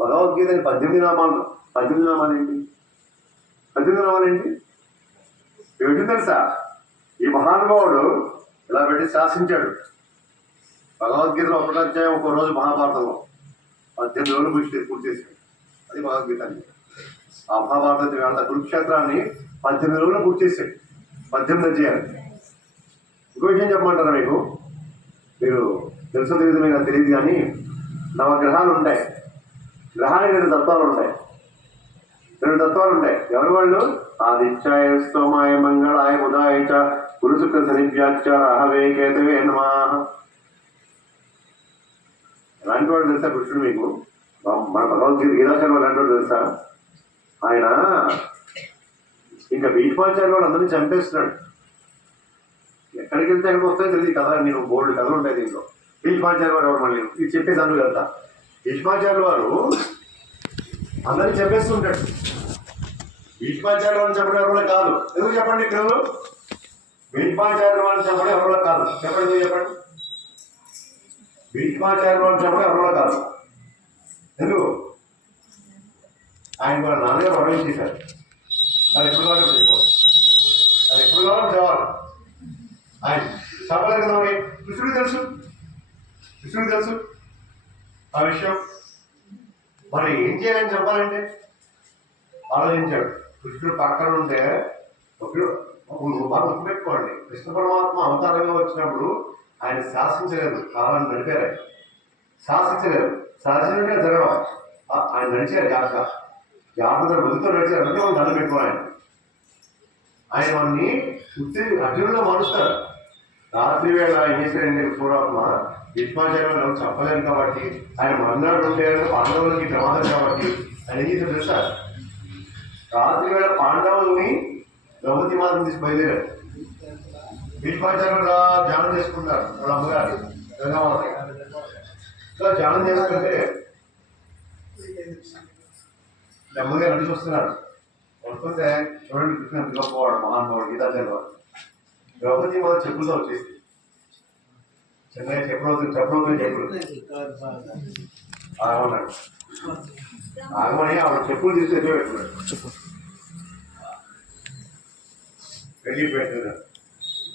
భగవద్గీత 18 నామాలు. 18 నామాలు ఏంటి? 18 నామాలు ఏంటి? ఏమిటి తెలుసా? ఈ మహానుభావుడు ఇలా పెట్టి శాసించాడు. భగవద్గీతలో 1 అధ్యాయం 1 రోజు, మహాభారతంలో 18 రోజులు పూర్తి చేశాడు. అది భగవద్గీత అని. ఆ మహాభారత కురుక్షేత్రాన్ని 18 రోజులు పూర్తి చేశాడు. 18 అధ్యాయాలు. ఇంకో విషయం చెప్పమంటారా మీకు? మీరు తెలుసో తెలియదు, మీకు నాకు తెలియదు. కానీ నవగ్రహాలు ఉంటాయి. గ్రహానికి 2 తత్వాలు ఉంటాయి. 2 తత్వాలు ఉంటాయి. ఎవరి వాళ్ళు? ఆదిత్యాయ స్తోమాయ మంగళాయ బుధాయ చ గురు శుక్ర శనిభ్యాచ రాహవే కేతవే నమః. ఎలాంటి వాడు తెలుసా కృష్ణుడు మీకు? మన భగవద్గీత గీతాచార్య ఎలాంటి వాడు తెలుసా? ఆయన ఇంకా భీష్మాచార్య వాళ్ళు అందరినీ చంపేస్తున్నాడు. ఎక్కడికి వెళ్తే ఎక్కడికి వస్తాయో తెలియదు కదా. నేను బోల్డ్ కథలు ఉంటాయి దీంట్లో. భీష్మాచార్య వారు ఎవరు? మళ్ళీ ఇది చెప్పేసి అందుకు కదా. భీష్మాచార్య వారు అందరినీ చంపేస్తుంటాడు. భీష్మాచార్య వారిని చెప్పడం ఎవరిలో కాదు. ఎందుకు చెప్పండి? ఇక్కడ భీష్మాచార్య వారిని చెప్పడం ఎవరిలో కాదు. చెప్పండి, చెప్పండి. భీష్మాచార్య వారిని చెప్పడం ఎవరిలో కాదు. ఎందుకు? ఆయన వాళ్ళ నాన్నగారు వరం చేశారు. అది ఎప్పుడు కావాలో తీసుకోవాలి, అది ఎప్పుడు కావాలో చేయాలి. ఆయన చెప్పలేదు కదా. మరి కృష్ణుడికి తెలుసు ఆ విషయం. మరి ఏం చేయాలని చెప్పాలంటే ఆలోచించాడు. కృష్ణుడు పక్కన ఉంటే బాగా గుర్తుపెట్టుకోండి. కృష్ణ పరమాత్మ అవతారంగా వచ్చినప్పుడు ఆయన శాసించలేదు, కాలాన్ని నడిపారు. ఆయన శాసించినట్టుగా జరగడం. ఆయన నడిచారు జాగ్రత్త బుద్ధితో నడిచారు. అంటే వాళ్ళు దండం పెట్టుకోవాలి. ఆయన వాడిని అర్జునుడిలో మారుస్తారు. రాత్రి వేళ ఏం చేశారంటే చూడాత్మ భీష్మాచార్యం చెప్పలేదు కాబట్టి, ఆయన మన్నాడు ఉంటే పాండవులకి ప్రమాదం కాబట్టి ఆయన ఏం చేశారు తెలుసా? రాత్రి వేళ పాండవుల్ని ద్రౌపది మాత్రం తీసి బయలుదేరారు. భీష్మాచార్యులు ధ్యానం చేసుకుంటారు. వాళ్ళ అమ్మగారు గంగామాత ఇలా ధ్యానం చేసుకుంటే అమ్మగారు నడిచి వస్తున్నారు. వస్తుంటే చూడండి, కృష్ణ పిల్లపోవాడు మహానుభావుడు గీతాచార్య వాడు. ద్రౌపది మాత చెప్పులతో వచ్చేసి చెన్నై చెప్పులు ఆగమన్నాడు. ఆగమని ఆవిడ చెప్పులు తీసి ఎదురు పెట్టుకున్నాడు. వెళ్ళి పెట్టారు.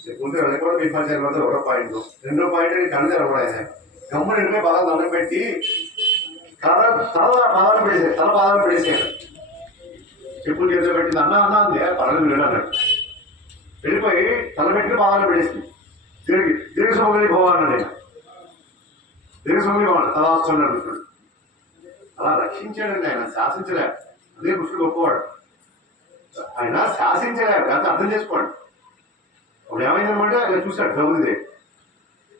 చెప్పులతో వెళ్ళకుండా భీష్మాచార్య వారితో 1వ పాయింట్. 2వ పాయింట్ కళ్ళు తెరవడం. ఆయన గమ్మున ఇంటిపై బాగా దండం పెట్టి తల పాదాలు పెడేసాడు. చెప్పులు చేతిలో పెట్టింది. అన్న అంది. పర్వాలేదు వీడు అన్నాడు. వెళ్ళిపోయి తల పెట్టి పాదాలు పెడేసింది. తిరిగి సొమ్మిది పోవాలన్నాడు. ఆయన తిరిగి సొమ్మిది పోవాలి తదాస్తున్నాడు కృష్ణుడు. అలా రక్షించాడండి ఆయన, శాసించలే. అదే కృష్ణుడు గొప్పవాడు. ఆయన శాసించలే. కాదు, అర్థం చేసుకోండి. అప్పుడు ఏమైందనమాట, ఆయన చూశాడు ద్రౌపది.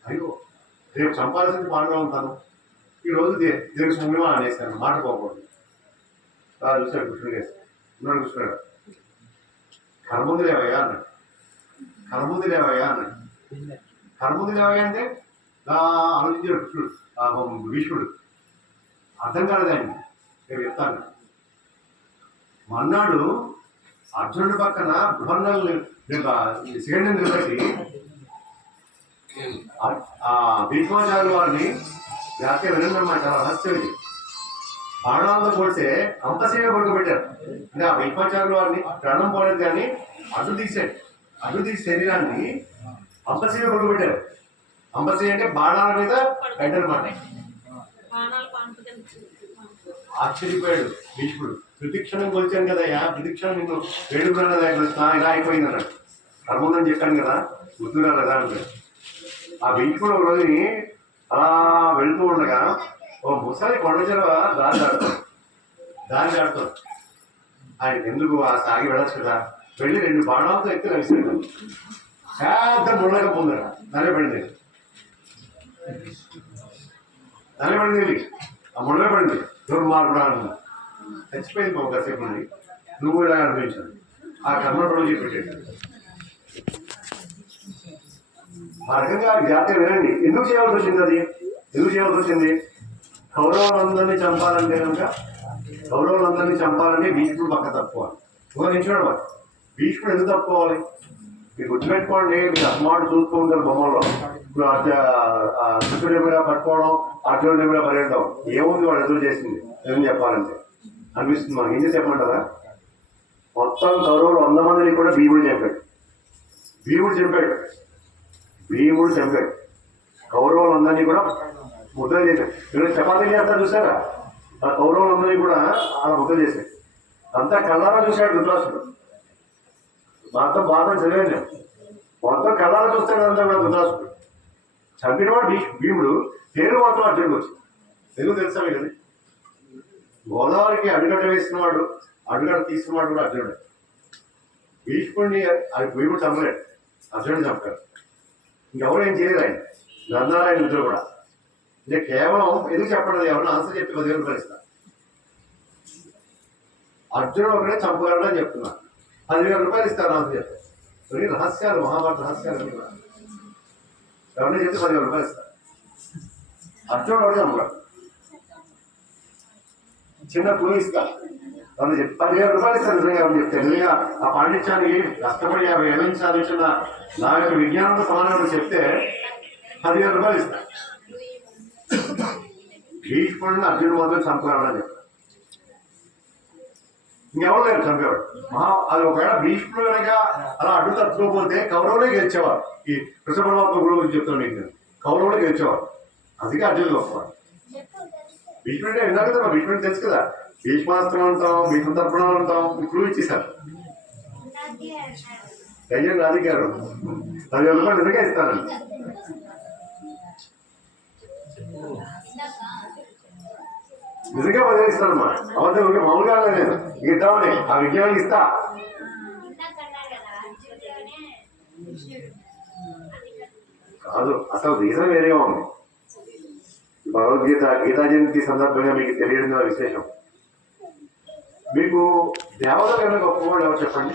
అయ్యో రేపు సంపాదించి పాండవం ఉంటాను, ఈరోజు దీనికి సొమ్మిది అనేసాను, మాట పోకూడదు. అలా చూశాడు కృష్ణుడు వేసి ఉన్నాడు. కృష్ణుడు కర్ముందు లేవయ్యా అన్నాడు. కర్ముందు లేవయ్యా అంటే ఆలోచించాడు కృష్ణుడు. భీష్ముడు అర్థం కాలేదండి. నేను చెప్తాను. మన్నాడు అర్జునుడి పక్కన బృహన్నల్ని శిఖండిని నిలబెట్టి భీష్మాచార్యుల వారిని వ్యాఖ్య వినందన్నమాట. రహస్యం ఇది. బాణాలతో కొడితే అంతసేపు పడుకోబెట్టారు. అంటే ఆ భీష్మాచార్యుల వారిని ప్రాణం పోలేదు కానీ అడ్డు తీసి శరీరాన్ని అంపశయ్య పడుకోబెట్టారు. అంపశయ్య అంటే బాణాల మీద పెట్టనమాట. ఆశ్చర్యపోయాడు భీష్ముడు. ప్రతిక్షణం కొలిచాను కదా ప్రతిక్షణం నిన్ను వేడుకున్నాను కదా కృష్ణ, ఇలా అయిపోయింది అన్నాడు. కర్మని చెప్పాను కదా గుర్తురా కదా అంటే ఆ భీష్ముడు ఒక రోజుని అలా వెళ్తూ ఉండగా ఓ ముసలి కొండ చెరువ దారి దాడుతుంది. ఆయన ఎందుకు ఆ సాగి వెళ్ళచ్చు కదా, వెళ్ళి 2 బాణాలతో ఎత్తి విసిరాడు. పెద్ద ముళ్ళగా పొందాడు. నల్లబడింది ఆ ముళ్ళ పడింది. దుర్మార్గుడు అన్న చచ్చిపోయింది ఒక కాసేపు నుండి. నువ్వు ఇలా అనిపించాను ఆ కర్మ రోజు పెట్టాడు. ఆ రకంగా జాతీయ వినండి. ఎందుకు చేయాల్సి వచ్చింది అది? ఎందుకు చేయాల్సి వచ్చింది? కౌరవులందరినీ చంపాలంటే కనుక కౌరవులందరినీ చంపాలంటే భీష్ముడు పక్క తప్పుకోవాలి. నించున్నాడు మరి భీష్ముడు ఎందుకు తప్పుకోవాలి? మీరు గుర్తుపెట్టుకోండి. మీరు అమ్మాడు చూస్తూ ఉంటారు బొమ్మల్లో. ఇప్పుడు కృష్ణుడి మీద పట్టుకోవడం, అర్జునుడి మీద పరిగెట్టడం ఏముంది వాడు ఎదురు చేసింది ఏం చెప్పాలంటే అనిపిస్తుంది మనకి. ఏం చెప్పమంటారా? మొత్తం కౌరవులు 100 మందిని కూడా భీముడు చంపాడు. కౌరవులందరినీ కూడా ముద్ర చేశాడు. మీరు చపాతీ చేస్తారు చూసారా? ఆ కౌరవులందరినీ కూడా అలా ముద్ర చేశాడు. అంతా కళ్ళారా చూశాడు ధృతరాష్ట్రుడు. మొత్తం బాధ చదివాను. మొత్తం కళ్ళారా చూస్తాడు అంతా కూడా ధృతరాష్ట్రుడు. చంపినవాడు భీముడు, పేరు మాత్రం అర్జునుడికి వచ్చింది. ఎందుకు తెలుసా మీకు? గోదావరికి అడుగడ్డ వేసినవాడు, అడుగడ్డ తీసినవాడు కూడా అర్జునుడే. భీష్ముడిని భీముడు చంపలేడు, అర్జునుడు చంపాడు. ఇంకెవరు ఏం చేయలేదు. ఆయన గ్రంథాలయ నిధులు కూడా అంటే కేవలం ఎందుకు చెప్పడం, ఎవరైనా ఆన్సర్ చెప్పి 10,000 రూపాయలు ఇస్తా. అర్జునుడు ఒకటే చంపగలడని చెప్తున్నా. 10,000 రూపాయలు ఇస్తారు ఆన్సర్ చెప్తారు. రహస్యాలు, మహాభారత రహస్యాలు కూడా ఎవరైనా చెప్తే 10,000 రూపాయలు ఇస్తారు. అర్జునుడు ఒకటే చంపగలడు. చిన్న క్లూ ఇస్తా, వాళ్ళు చెప్పి 10,000 రూపాయలు ఇస్తారు. నిజంగా ఎవరు చెప్తే నిజంగా ఆ పాండిత్యానికి కష్టపడి 50 ఏళ్ళ నుంచి సాధించిన నా యొక్క విజ్ఞానంతో సమానం చెప్తే 10,000 రూపాయలు ఇస్తారు. భీష్ముడిని అర్జునుడు మాత్రం చంపగలడని చెప్తారు. ఇంకెవరు లేరు చంపేవాడు. అది ఒకవేళ భీష్ముడు కనుక అలా అడ్డు తప్పుకోకపోతే కౌరవులే గెలిచేవారు. ఈ కృష్ణ పరమాత్మ గురువు చెప్తాను మీకు, కౌరవులే గెలిచేవారు. అందుకే అర్జునుడు గొప్పవాడు. భీష్ముడు అంటే విన్నారు కదా, భీష్ముడు తెలుసు కదా. భీష్మాస్త్రం అంటాం, భీష్మ తర్పణం అంటాం. ఇప్పుడు ఇచ్చేసారు. దయ్యం రాధికారు 10,000 రూపాయలు నిజంగా ఇస్తారండి. నిజంగా 10,000 ఇస్తానమ్మా. అవన్నీ ఒక మామూలుగా లేదు. ఇద్దామని ఆ విజ్ఞానం ఇస్తా. కాదు, అసలు రీజన్ వేరే ఉంది. భగవద్గీత గీతా జయంతి సందర్భంగా మీకు తెలియడం విశేషం. మీకు దేవత కన్నా గొప్పవాడు ఎవరు చెప్పండి?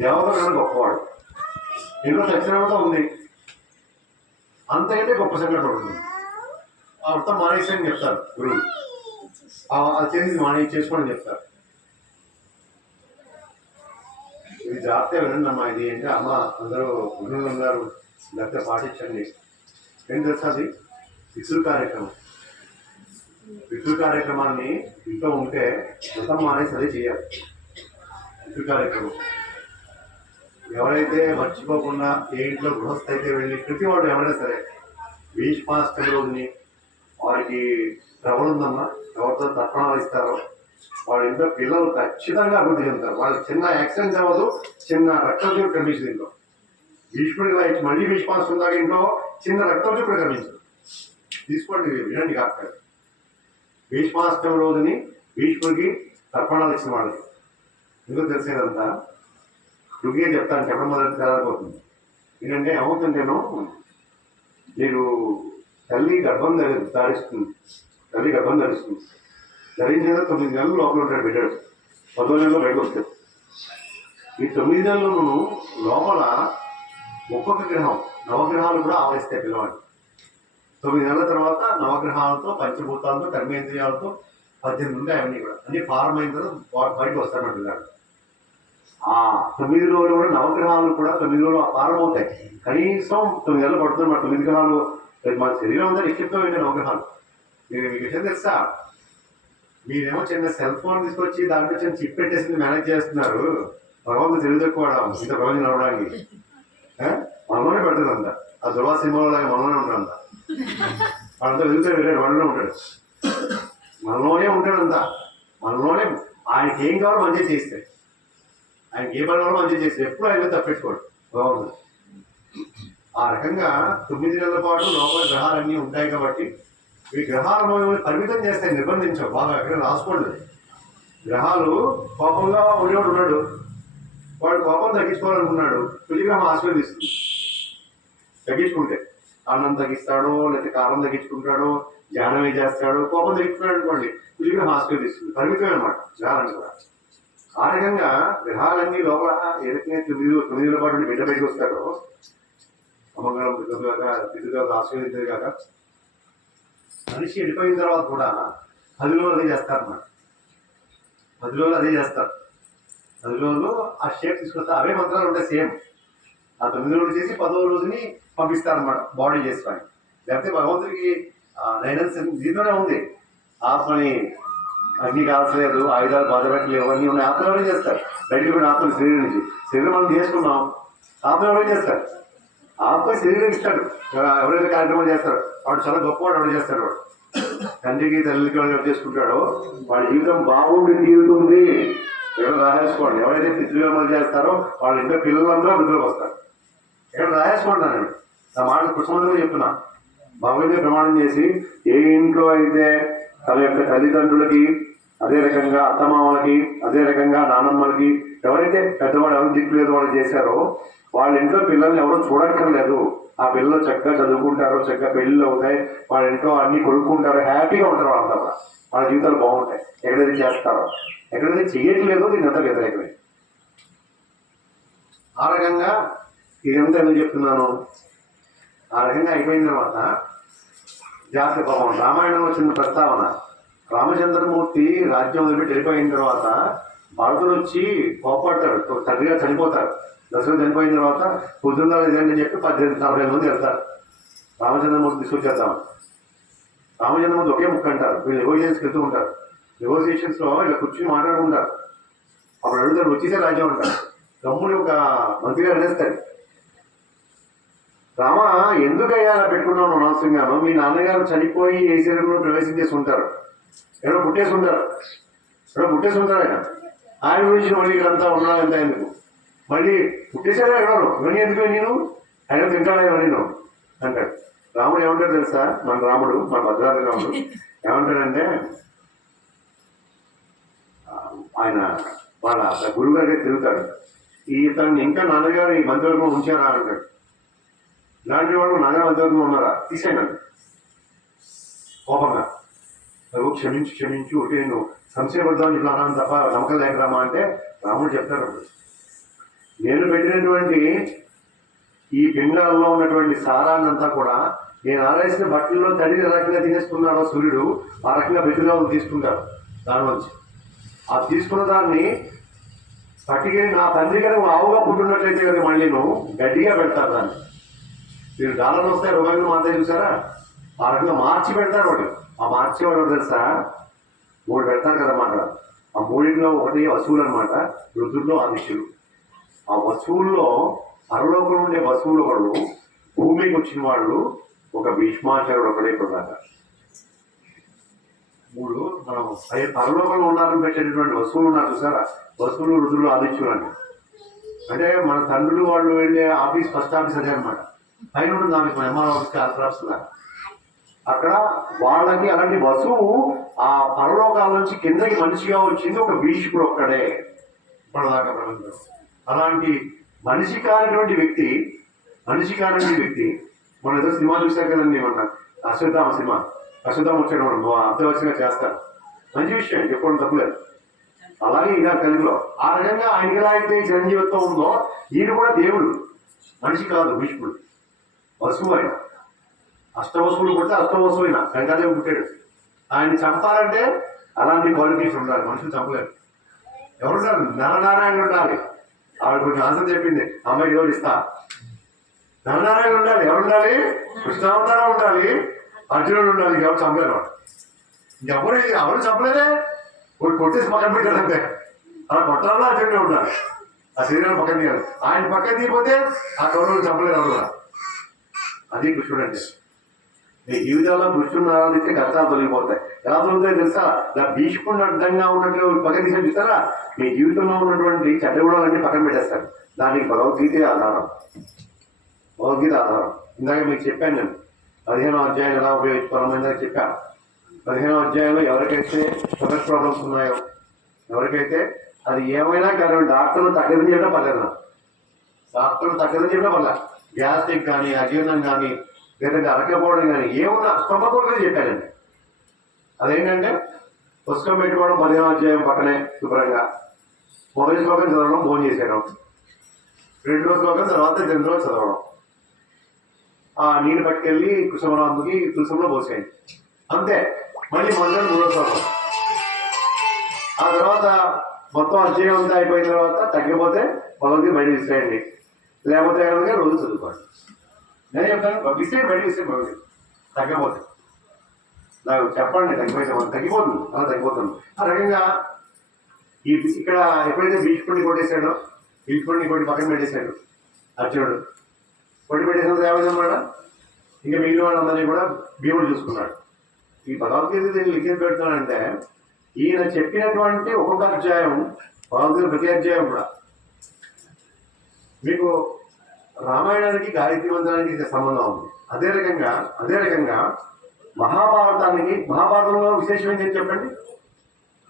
దేవత కన్నా గొప్పవాడు ఇంట్లో సత్యనామత ఉంది. అంతకంటే గొప్ప సంఘటన ఉంటుంది. అర్థం మానేసి చెప్తారు గురువు. అది చేసి చేసుకోండి చెప్తారు. ఇది జాగ్రత్తగా వినండి అమ్మా. ఇది ఏంటి అమ్మ అందరూ గురువులు ఉన్నారు, లేకపోతే పాటించండి. ఏం తెలుసా? అది విసురు కార్యక్రమం. విసురు కార్యక్రమాన్ని ఇంట్లో ఉంటే మొత్తం మానేసి అదే చేయాలి. విసురు కార్యక్రమం ఎవరైతే మర్చిపోకుండా ఏ ఇంట్లో గృహస్థ అయితే వెళ్ళి ప్రతి వాడు ఎవరైనా సరే భీష్మాష్టమి రోజుని వారికి శ్రవణ ఉందమ్మా, ఎవరితో తర్పణాలు ఇస్తారో వాళ్ళ ఇంట్లో పిల్లలు ఖచ్చితంగా అభివృద్ధి చెందుతారు. వాళ్ళకి చిన్న యాక్సిడెంట్ అవ్వదు, చిన్న రక్తచూపు కనిపించదు ఇంట్లో. భీష్ముడికి మళ్ళీ భీష్మాష్టమి దాకా ఇంట్లో చిన్న రక్తచూపు కనిపించదు. తీసుకోండి, వినండి కాక. భీష్మాష్టమి రోజుని భీష్ముడికి తర్పణాలు ఇచ్చిన వాళ్ళకి ఎందుకు తెలిసేదంతా రుగే చెప్తాను. చెప్పడం మొదటి తెలకపోతుంది. ఎందుకంటే ఏమవుతుంటేనో మీరు తల్లి గర్భం ధరిస్తుంది. ధరించిన 9 నెలలు లోపల ఉంటాడు బిడ్డడు. 10వ నెలలో బయటకు వస్తాడు. ఈ 9 నెలలను లోపల ఒక్కొక్క గ్రహం, నవగ్రహాలు కూడా ఆవరిస్తాయి పిల్లవాడిని. 9 నెలల తర్వాత నవగ్రహాలతో, పంచభూతాలతో, కర్మేంద్రియాలతో 18 ఉంటాయి. అవన్నీ కూడా అన్ని ఫార్మ్ అయిన తర్వాత బయటకు వస్తాడు పిల్లాడు. ఆ 9 రోజులు కూడా నవగ్రహాలు కూడా 9 రోజులు ఫార్మ్ అవుతాయి. కనీసం 9 నెలలు పడుతుంది. మన 9 గ్రహాలు మన శరీరం అంతా నిక్షిప్తమైన నవగ్రహాలు. మీకు విషయం తెలుసా? మీరేమో చిన్న సెల్ ఫోన్ తీసుకొచ్చి దాంట్లో చిన్న చిప్ పెట్టేసి మేనేజ్ చేస్తున్నారు. భగవంతుడు తెలివి తక్కువ ఇంత ప్రయోజనం అవడానికి. మనలోనే పెడుతుంది అంత. ఆ దుర్వా సినిమాలో మనలోనే ఉంటాడు అంత. వాళ్ళంతా వెళ్తే వెళ్ళాడు, వాళ్ళలో ఉంటాడు. మనలోనే ఉంటాడంతా మనలోనే. ఆయనకి ఏం కావాలో మంచిగా చేస్తే, ఆయనకి ఏ పని కావాలో మంచిగా చేస్తే ఎప్పుడు ఆయన తప్పెట్టుకోడు. బాగుంది. ఆ రకంగా 9 నెలల పాటు లోపల గ్రహాలన్నీ ఉంటాయి కాబట్టి ఈ గ్రహాలు మనల్ని పరిమితం చేస్తాయి, నిర్బంధించవు. బాగా ఎక్కడ రాసుకోండి. గ్రహాలు కోపంగా ఉండేవాడు ఉన్నాడు, వాడు కోపం తగ్గించుకోవాలనుకున్నాడు, పులిగ్రహం ఆశీర్వదిస్తుంది. తగ్గించుకుంటే అన్నం తగ్గిస్తాడో లేకపోతే కారం తగ్గించుకుంటాడో ధ్యానమే చేస్తాడో, కోపం తగ్గించుకున్నాడు అనుకోండి, పులిగ్రహం ఆశీర్వదిస్తుంది. పరిమితమే అనమాట గ్రహాలని కూడా. ఆ రకంగా గ్రహాలన్నీ లోపల ఏదైతే 9 నెలల పాటు బిడ్డ బయటకు వస్తాడో, అమంగళం పితృగా ఆశీర్వదించేది కాక మనిషి వెళ్ళిపోయిన తర్వాత కూడా 10 రోజులు అదే చేస్తారన్నమాట. 10 రోజులు అదే చేస్తారు. 10 రోజులు ఆ షేప్ తీసుకొస్తారు. అవే మంత్రాలు ఉంటాయి సేమ్. ఆ 9 రోజులు చేసి 10వ రోజుని పంపిస్తారన్నమాట బాడీ చేసుకొని. లేకపోతే భగవంతుడికి 9 దీంట్లోనే ఉంది. ఆత్మని అగ్ని కాల్చలేదు, ఆయుధాలు బాధపెట్టలేవు, అన్నీ ఉన్నాయి. ఆత్మలోనే చేస్తారు. బయటికి కూడా ఆత్మ శరీరం నుంచి. శరీరం మనం చేసుకున్నాం, ఆత్మలోనే చేస్తారు. ఆత్మ శరీరం ఇస్తాడు. ఎవరైతే కార్యక్రమం చేస్తారో వాడు చాలా గొప్పవాడు. ఎవరు చేస్తాడు వాడు తండ్రికి తల్లికి ఎవరు చేసుకుంటాడో వాడి జీవితం బాగుండి తీరుతుంది. ఎవరు రాసేసుకోండి. ఎవరైతే పితృకర్మలు చేస్తారో వాళ్ళ ఇంట్లో పిల్లలందరూ వృద్ధులకు వస్తారు. ఎక్కడ రాసేసుకుంటానండి. నా మాట కుటుంబంలో చెప్తున్నా. భగవంతుడి ప్రమాణం చేసి ఏ ఇంట్లో అయితే తన యొక్క తల్లిదండ్రులకి, అదే రకంగా అత్తమామలకి, అదే రకంగా నానమ్మలకి, ఎవరైతే పెద్దవాడు ఎవరు దిక్కులేదు వాళ్ళు చేశారో వాళ్ళ ఇంట్లో పిల్లల్ని ఎవరో చూడక్కర్లేదు. ఆ పిల్లలు చక్కగా చదువుకుంటారు, చక్కగా పెళ్ళిళ్ళు అవుతాయి, వాళ్ళ ఇంట్లో అన్ని కొనుక్కుంటారు, హ్యాపీగా ఉంటారు. వాళ్ళంతా కూడా వాళ్ళ జీవితాలు బాగుంటాయి. ఎక్కడైతే చేస్తారో, ఎక్కడైతే చేయట్లేదో దీని అంతా వ్యతిరేకమే. ఆ రకంగా ఇదంతా ఎందుకు చెప్తున్నాను, ఆ రకంగా అయిపోయిన తర్వాత జాతక పాపం రామాయణం వచ్చిన ప్రస్తావన. రామచంద్రమూర్తి రాజ్యం వదిలిపెట్టి వెళ్ళిపోయిన తర్వాత భరతుడు వచ్చి కోపడతాడు, తండ్రిగా చనిపోతారు. దశరథుడు చనిపోయిన తర్వాత పొద్దున్న ఇదని చెప్పి 18-40 మంది వెళ్తారు రామచంద్రమూర్తి తీసుకొచ్చేద్దామని. రామచంద్రమూర్తి ఒకే ముక్క అంటారు. వీళ్ళు నెగోషియేషన్స్కి వెళ్తూ ఉంటారు. నెగోషియేషన్స్లో ఇలా కూర్చుని మాట్లాడుకుంటారు. అప్పుడు అడుగుతారు, వచ్చేసే రాజ్యం అంటారు. తమ్ముడు ఒక మంత్రిగా అనేస్తాడు, రామ ఎందుకయ్యా అలా పెట్టుకున్నావు అనవసరంగాను? మీ నాన్నగారు చనిపోయి ఏ శరీరంలో ప్రవేశించేసి ఉంటారు, ఎక్కడో పుట్టేసి ఉంటారు, ఆయన గురించి మళ్ళీ ఇక్కడంతా ఉన్నావు ఎంత ఎందుకు? మళ్ళీ పుట్టేసాడు ఎక్కడో, ఇవన్నీ ఎందుకు నేను ఆయన తింటాడా ఇవన్నీ నువ్వు అంటాడు. రాముడు ఏమంటాడు తెలుసా? మన రాముడు, మన భద్రాద్రి రాముడు ఏమంటాడంటే, ఆయన వాళ్ళ గురువు గారికి తిరుగుతాడు, ఇతన్ని ఇంకా నాన్నగారు ఈ మంత్రివర్గం ఉంచారా అంటాడు. ఇలాంటి వాళ్ళు నాన్నగారు మంత్రివర్గం ఉన్నారా, తీసేయండి కోపంగా. క్షమించు ఒకటి నేను సంశయపడదామని ఇట్లా అన్నాను తప్ప నమ్మకం లేకరామా అంటే రాముడు చెప్తాడు, నేను పెట్టినటువంటి ఈ పిండాల్లో ఉన్నటువంటి సారాన్నంతా కూడా నేను ఆరేసిన బట్టల్లో తడి ఏ రకంగా తినేసుకున్నాడో సూర్యుడు, ఆ రకంగా బెట్టులో తీసుకుంటారు. దానిలోంచి ఆ తీసుకున్న దాన్ని పట్టుకెళ్ళి నా తండ్రి గారు ఆవుగా పుట్టినట్లయితే కదా మళ్ళీ నువ్వు గట్టిగా పెడతారు దాన్ని. మీరు డాలర్లు వస్తాయి, రూపాయలు మాత్రం చూసారా? ఆ రకంగా మార్చి పెడతారు వాడు. ఆ మార్చేవాడు తెలుసా? 3 పెడతారు కదా మాట. ఆ 3లో ఒకటి వసువులు అనమాట, రుద్రుల్లో ఆదిత్యులు. ఆ వసువుల్లో పరలోకంలో ఉండే వసువులు వాళ్ళు భూమికి వచ్చిన వాళ్ళు ఒక భీష్మాచార్యుడు ఒకడే ప్రధాన. 3 మనం పరలోకంలో ఉండాలని పెట్టేటటువంటి వస్తువులు ఉన్నారు చూసారా? వస్తువులు రుద్రులు ఆదిత్యులు అంటే మన తండ్రులు వాళ్ళు వెళ్ళే ఆఫీస్, ఫస్ట్ ఆఫీస్ అదే అనమాట. పైన ఉంటుంది ఆఫీస్, మన ఎంఆర్ ఆఫీస్కి ఆఫీస్. అక్కడ వాళ్ళకి అలాంటి వస్తువు ఆ పరలోకాల నుంచి కిందకి మనిషిగా వచ్చింది ఒక భీష్ముడు ఒక్కడే ఇప్పటిదాకా ప్రపంచం. అలాంటి మనిషి కానిటువంటి వ్యక్తి మనం ఏదో సినిమా చూసాం కదండి, మన అశ్వత్థామ సినిమా. అశ్వత్థామ వచ్చాడు, మనం అర్థవచ్చంగా చేస్తారు, మంచి విషయం, చెప్పడం తప్పులేదు. అలాగే ఇలా కలిగిలో ఆ రకంగా ఆయన ఎలా అయితే చిరంజీవిత్వం ఉందో ఈయన కూడా దేవుడు, మనిషి కాదు, భీష్ముడు, వసువు. ఆయన అష్టవసువులు పుడితే అష్టవసువు అయినా గంగాదేవి పుట్టాడు. ఆయన్ని చంపాలంటే అలాంటి క్వాలిఫికేషన్ ఉండాలి, మనుషులు చంపలేరు. ఎవరుంటారు? నరనారాయణ ఉండాలి. ఆవిడ కొంచెం ఆన్సర్ చెప్పింది, అమ్మాయికి ఎవరు ఇస్తా. నరనారాయణ ఉండాలి. ఎవరుండాలి? కృష్ణావతారం ఉండాలి, అర్జునుడు ఉండాలి. ఎవరు చంపలేరు. ఎవరు చంపలేదే, కొట్టేసి పక్కన పెట్టారంటే. అలా కొట్టాలో అర్జునుడు ఉండాలి. ఆ శరీరాన్ని పక్కన తీయాలి. ఆయన పక్కన తీయకపోతే ఆ కౌరవులు చంపలేరు ఎవరు కూడా. అది కృష్ణుడు అంటే. మీ జీవితంలో కృష్ణుని ఆరాధిస్తే కష్టాలు తొలగిపోతాయి. ఎలా తొలుగుతాయి తెలుసా? ఇలా భీష్ముడిని అడ్డంగా ఉన్నట్లు పక్కన తీసి చూస్తారా, మీ జీవితంలో ఉన్నటువంటి చెడ్డ గుణాలన్నీ పక్కన పెట్టేస్తారు. దానికి భగవద్గీతే ఆధారం. భగవద్గీత ఆధారం. ఇందాక మీకు చెప్పాను నేను 15వ అధ్యాయం ఎలా ఉపయోగించుకోవాలని ఇందాక చెప్పాను. 15వ అధ్యాయంలో ఎవరికైతే షుగర్ ప్రాబ్లమ్స్ ఉన్నాయో, ఎవరికైతే అది ఏమైనా కానీ డాక్టర్లు తగ్గదని చెప్పడం పర్లేదు. డాక్టర్లు తగ్గదని చెప్పడం వల్ల గ్యాస్ట్రిక్ కానీ, అజీర్ణం కానీ, లేదంటే అరకపోవడం కానీ ఏమున్నా స్టొమకోల్గా చెప్పానండి. అదేంటంటే పుస్తకం పెట్టుకోవడం, 15వ అధ్యాయం పక్కనే శుభ్రంగా మొదటి శ్లోకం చదవడం, భోజనం చేసేయడం, 2వ శ్లోకం తర్వాత 2 రోజు చదవడం, ఆ నీళ్ళు పట్టుకెళ్ళి కుసుమరాందుకి తులసంలో పోసేయండి, అంతే. మళ్ళీ మొదటి 3వ శ్లోకం. ఆ తర్వాత మొత్తం అధ్యాయం అంతా అయిపోయిన తర్వాత తగ్గిపోతే భగవద్గీత బయట విసిరేయండి, లేకపోతే కనుక రోజు చదువుకోండి. నేను చెప్తాను, విసిరేయండి, బయట విసిరేయండి భగవద్గీత తగ్గపోతే. నాకు చెప్పండి, తగ్గిపోతుంది, అలా తగ్గిపోతుంది. ఆ రకంగా ఇక్కడ ఎప్పుడైతే భీష్ముడిని కొట్టేశాడో, భీష్ముడిని కొట్టి పక్కన పెట్టేశాడు అర్జునుడు. కొట్టి పెట్టేసినంత ఏమైందన్నమాట, ఇంకా మిగిలిన వాళ్ళందరినీ కూడా భీముడు చూసుకున్నాడు. ఈ భగవద్గీత దీన్ని లిఖించి పెడుతున్నానంటే ఈయన చెప్పినటువంటి ఒక్కొక్క అధ్యాయం, భగవద్గీత ప్రతి అధ్యాయం కూడా మీకు రామాయణానికి, గాయత్రి మంత్రానికి సంబంధం ఉంది. అదే రకంగా మహాభారతంలో విశేషం ఏంటి చెప్పండి.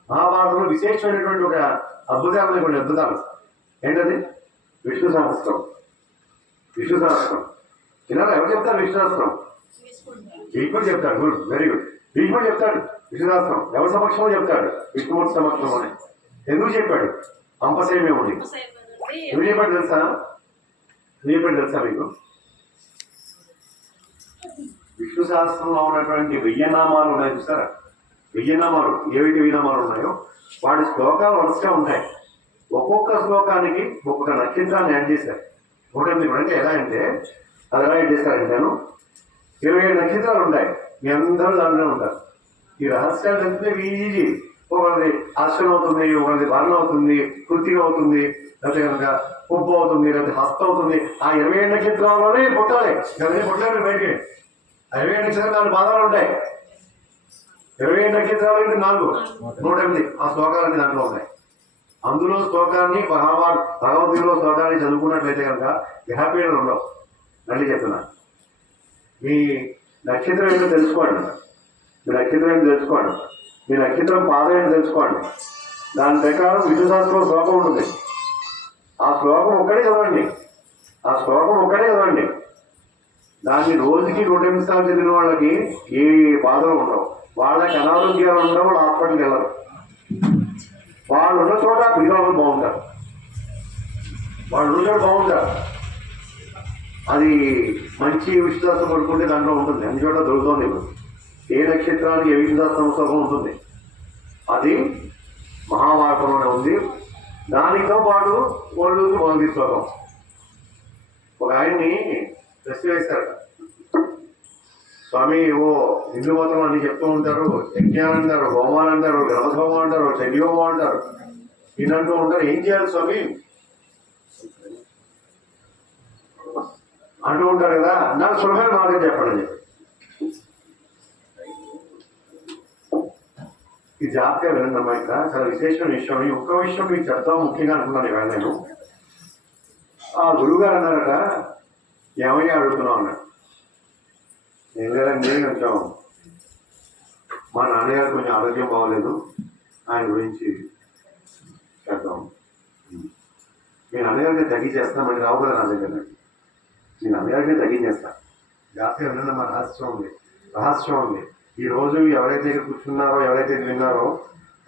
మహాభారతంలో విశేషమైనటువంటి ఒక అద్భుతాలు, కొన్ని అద్భుతాలు ఏంటది? విష్ణు సహస్రం. చిన్న ఎవరు చెప్తారు విష్ణు సహస్రం? భీష్ముడు చెప్తాడు. Good, very good. భీష్ముడు చెప్తాడు విష్ణు సహస్రం. ఎవరి సమక్షంలో చెప్తాడు? విష్ణుమూర్తి సమక్షంలోనే. ఎందుకు చెప్పాడు? అంపసేమే ఉంది. ఎందుకు చెప్పాడు తెలుసా మీకు? విష్ణు సహస్రంలో ఉన్నటువంటి 1000 నామాలు ఉన్నాయి చూసారా? 1000 నామాలు, ఏవైతే 1000 నామాలు ఉన్నాయో వాటి శ్లోకాలు వరుసగా ఉంటాయి. ఒక్కొక్క శ్లోకానికి ఒక్కొక్క నక్షత్రాన్ని యాడ్ చేశారు. 108 అంటే ఎలా అంటే అది ఎలా యాడ్ చేశారంటే, నేను 27 నక్షత్రాలు ఉంటాయి, మీ అందరూ దాంట్లోనే ఉంటారు. ఈ రహస్యాలు తెలిస్తే ఈజీ. ఒకరిది అశ్వం అవుతుంది, ఒకరిది వర్ణ అవుతుంది, కృతిక అవుతుంది, లేకపోతే కనుక ఉప్పు అవుతుంది, లేకపోతే హస్త అవుతుంది. ఆ 27 నక్షత్రాల్లోనే పుట్టాలి. పుట్టాలి బయటికి. ఆ 27 నక్షత్రాలు 4 పాదాలు ఉంటాయి. 27 నక్షత్రాలు 4, 108 ఆ శ్లోకాలన్నీ దాంట్లో ఉన్నాయి. అందులో శ్లోకాన్ని భగవద్గీతలో శ్లోకాన్ని చదువుకున్నట్లయితే కనుక గ్రహపీడలు ఉండవు. మళ్ళీ చెప్తున్నా, మీ నక్షత్రం ఏంటో తెలుసుకోండి. మీ నక్షత్రం పాదం ఏంటో తెలుసుకోండి. దాని ప్రకారం విష్ణు సహస్రంలో శ్లోకం ఉంటుంది. ఆ శ్లోకం ఒక్కడే చదవండి. దాన్ని రోజుకి 108 సార్లు చదివిన వాళ్ళకి ఏ బాధలు ఉండవు. వాళ్ళకి అనారోగ్యాలు ఉండవు, వాళ్ళు హాస్పిటల్కి వెళ్ళరు. వాళ్ళు ఉన్న చోట పిల్లలు బాగుంటారు. అది మంచి విశ్వాసం పడుకుంటే దాంట్లో ఉంటుంది. అన్ని చోట దొరుకుతుంది. ఇప్పుడు ఏ నక్షత్రానికి ఏ విశ్వాసం శ్లోకం ఉంటుంది, అది మహాభారతంలోనే ఉంది. దానితో పాటు వాళ్ళు భగవద్గీత శ్లోకం. ఒక ఆయన్ని ప్రశ్న వేశారు, స్వామి ఓ హిందూ మతం అన్ని చెప్తూ ఉంటారు, యజ్ఞాలు అంటారు, హోమాలు అంటారు, గ్రహోమం అంటారు, చండీహోమం అంటారు, ఇదంటూ ఉంటారు, ఏం చేయాలి స్వామి అంటూ ఉంటారు కదా. నాకు సులభమైన మార్గం చెప్పండి చెప్పి ఈ జాగ్రత్తగా వినందమ్మా. ఇక్కడ చాలా విశేషమైన విషయం. ఈ ఒక్క విషయం మీకు చెప్తాం ముఖ్యంగా అనుకున్నాను ఇవాళ నేను. ఆ గురువుగారు అన్నారట, ఏమయ్యా అడుగుతున్నావు అన్నాడు. ఏం లేదండి, కొంచెం మా నాన్నగారు కొంచెం ఆరోగ్యం బాగోలేదు, ఆయన గురించి చేద్దాం. మీ నాన్నగారికి తగ్గించేస్తామని రావు కదా నా దగ్గర. మీ నాన్నగారికి తగ్గించేస్తా. జాగ్రత్తగా వినందమ్మా, రహస్యం ఉంది. ఈ రోజు ఎవరైతే కూర్చున్నారో, ఎవరైతే విన్నారో,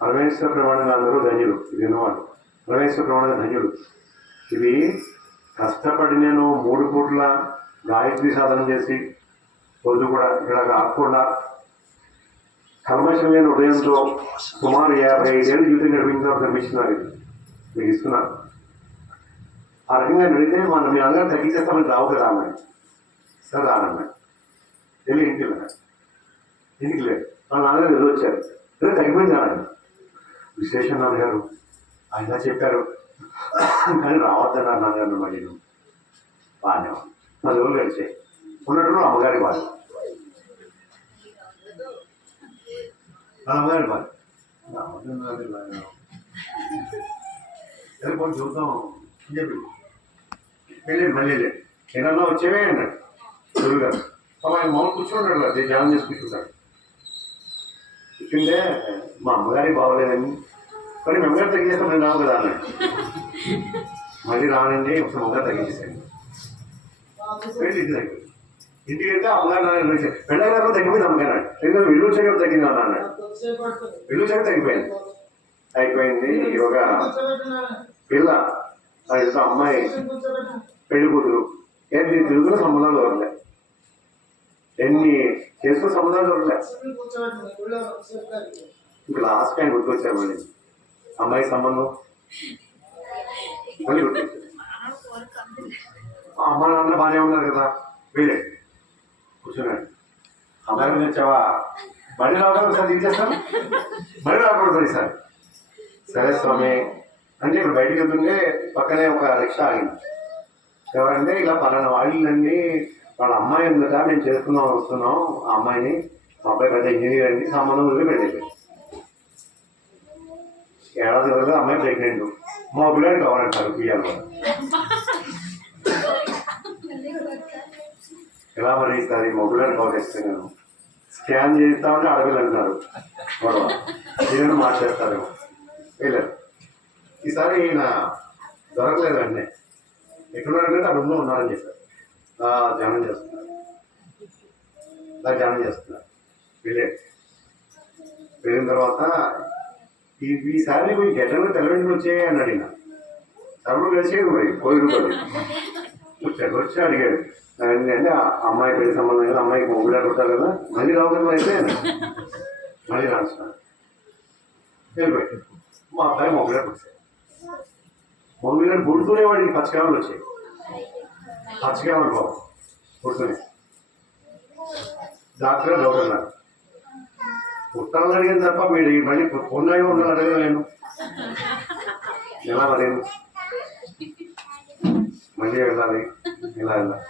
పరమేశ్వర ప్రమాణంగా అందరూ ధన్యులు. ఇది విన్నవాళ్ళు పరమేశ్వర ప్రమాణంగా ధన్యులు. ఇది కష్టపడి నేను 3 పూట్ల గాయత్రి సాధన చేసి రోజు కూడా ఇక్కడ ఆకుండా కల్మషం లేని ఉదయంతో సుమారు 55 ఏళ్ళు జీవితం నడిపించిన మిషనరీ మీకు ఇస్తున్నారు. ఆ రకంగా నడితే మీ అందరూ తగ్గించేస్తామని రావు కదా అమ్మాయి. సరే రానమ్మాయి వెళ్ళి ఇంటికి లేదు. వాళ్ళ నాన్నగారు వెళ్ళొచ్చారు. తగ్గిపోయింది నాన్న. విశేషం నాన్నగారు ఆయన చెప్పారు, కానీ రావద్దన్నారు నాన్నగారు. మళ్ళీ బాగానే 10 రోజులు గడిచాయి. ఉన్నట్టు అమ్మగారి బాధ. వాళ్ళ అమ్మగారి బాధ సరే కొంచెం చూద్దాం అని చెప్పి వెళ్ళండి మళ్ళీ వెళ్ళండి ఏదన్నా వచ్చేవే అన్నాడు గురువు గారు ఆయన మామూలు కూర్చుంటాడు అదే ధ్యానం చేసి కూర్చుంటాడు కూర్చుంటే మా అమ్మగారికి బాగోలేదని మరి మీ అమ్మగారు తగ్గించేస్తాం నేను రావు కదా అన్నాడు మళ్ళీ రానండి ఒకసారి అమ్మగారు తగ్గించేసాను వెళ్ళి ఇంటి దగ్గర ఇంటికి వెళ్తే అమ్మగారు పెళ్ళగారు తగ్గిపోయింది అమ్మగారు రెండు వెళ్ళు వచ్చాక తగ్గింది అన్నాడు వెళ్ళు వచ్చాక తగ్గిపోయింది అయిపోయింది ఒక పిల్ల అది అమ్మాయి పెళ్లి కూతురు ఎన్ని తిరుగుతున్న సంబంధాలు దొరకలే ఎన్ని చేసుకున్న సంబంధాలు దొరకలే ఇంకా లాస్ట్ టైం గుర్తొచ్చారు మళ్ళీ అమ్మాయి సంబంధం మళ్ళీ గుర్తొచ్చారు అమ్మ నాన్న బాగానే ఉన్నారు కదా వీళ్ళే కూర్చున్నాడు అమ్మాయి మీద వచ్చావా మళ్ళీ రావడం సార్ తీసేస్తాం మళ్ళీ రాకూడదు సార్ సరే స్వామి అంటే ఇప్పుడు బయటకు వెళ్తుంటే పక్కనే ఒక రిక్షా ఆగింది ఎవరంటే ఇలా పలానా వాళ్ళండి వాళ్ళ అమ్మాయి ఉందట మేము చేసుకుందాం వస్తున్నాం ఆ అమ్మాయిని మా అబ్బాయి పెద్ద ఇంజనీర్ అండి సంబంధం వదిలి పెళ్ళిపోయింది ఏడాది వరకు అమ్మాయి ప్రెగ్నెంట్ మా పిల్లడికి కావాలంటారు పిల్లలు ఎలా మరి ఈసారి మా పిల్లడికి కావాలి నేను స్కాన్ చేస్తామంటే అడవిలు అంటున్నారు గొడవ ఏదైనా మార్చేస్తారు వెళ్ళారు ఈసారి ఈయన దొరకలేదండి ఎక్కడున్నారంటే ఆ రూమ్లో ఉన్నారని చెప్పారు ధ్యానం చేస్తున్నారు ధ్యానం చేస్తున్నారు వెళ్ళిన తర్వాత ఈసారి నీకు ఈ గెటలో తెల్లవెంటలు వచ్చాయి అన్నాడు ఈయన సర్వులు కలిసేది మరి కోరికలు వచ్చి అడిగాడు అంటే అమ్మాయి పెళ్లి సంబంధం కదా అమ్మాయికి మొగ్గులా కొట్టాలి కదా మళ్ళీ రావడం అయితే మళ్ళీ రాస్తున్నాడు వెళ్ళిపోయాడు మా అబ్బాయి మొగ్గులా కొట్టాడు మొగ్గులా పుడుతూనే వాడికి పచ్చకాయలు వచ్చాయి పచ్చకాయలు బాబు పుడుతూనే డాక్టర్ డౌట్ అన్నారు పుట్టాలని అడిగింది తప్ప మీరు మళ్ళీ పొందాయి ఉండాలని అడగదు నేను ఎలా మరేను మళ్ళీ వెళ్ళాలి ఇలా వెళ్ళాలి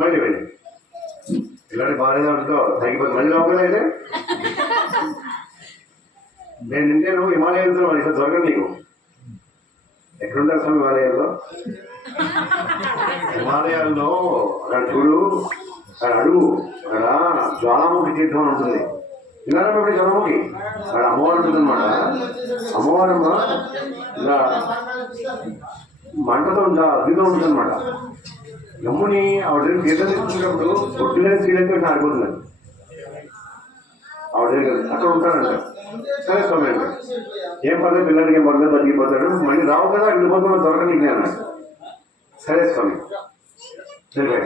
మళ్ళీ వెళ్ళండి ఇలాంటి బాగానే ఉంటుందో తగ్గిపోతుంది మళ్ళీ లోపల అయితే నేను నింటే నువ్వు హిమాలయాలతో ఇక్కడ దొరకదు నీకు ఎక్కడుంటారు స్వామి హిమాలయాల్లో హిమాలయాల్లో అక్కడ చూడు అక్కడ అడుగు అక్కడ జ్వాలాముఖి తీర్థం అని ఉంటుంది ఇలా ఇప్పుడు జ్వాలాముఖి అక్కడ అమ్మవారు ఉంటుంది అనమాట అమ్మవారమ్మ ఇలా మంటతో ఉంటా అగ్నితో ఉంటుంది అనమాట యమ్ముని ఆవిడ తీర్థం తీసుకున్నప్పుడు పొద్దున స్త్రీలతో ఆడిపోతుంది ఆవిడ అక్కడ ఉంటాడంట సరే స్వామి అండి ఏం పర్లేదు పిల్లలకి ఏం పర్లేదు బతికిపోతాడు మళ్ళీ రావు కదా వెళ్ళిపోతున్నా దొరకనీకి అన్నాడు సరే స్వామి సరే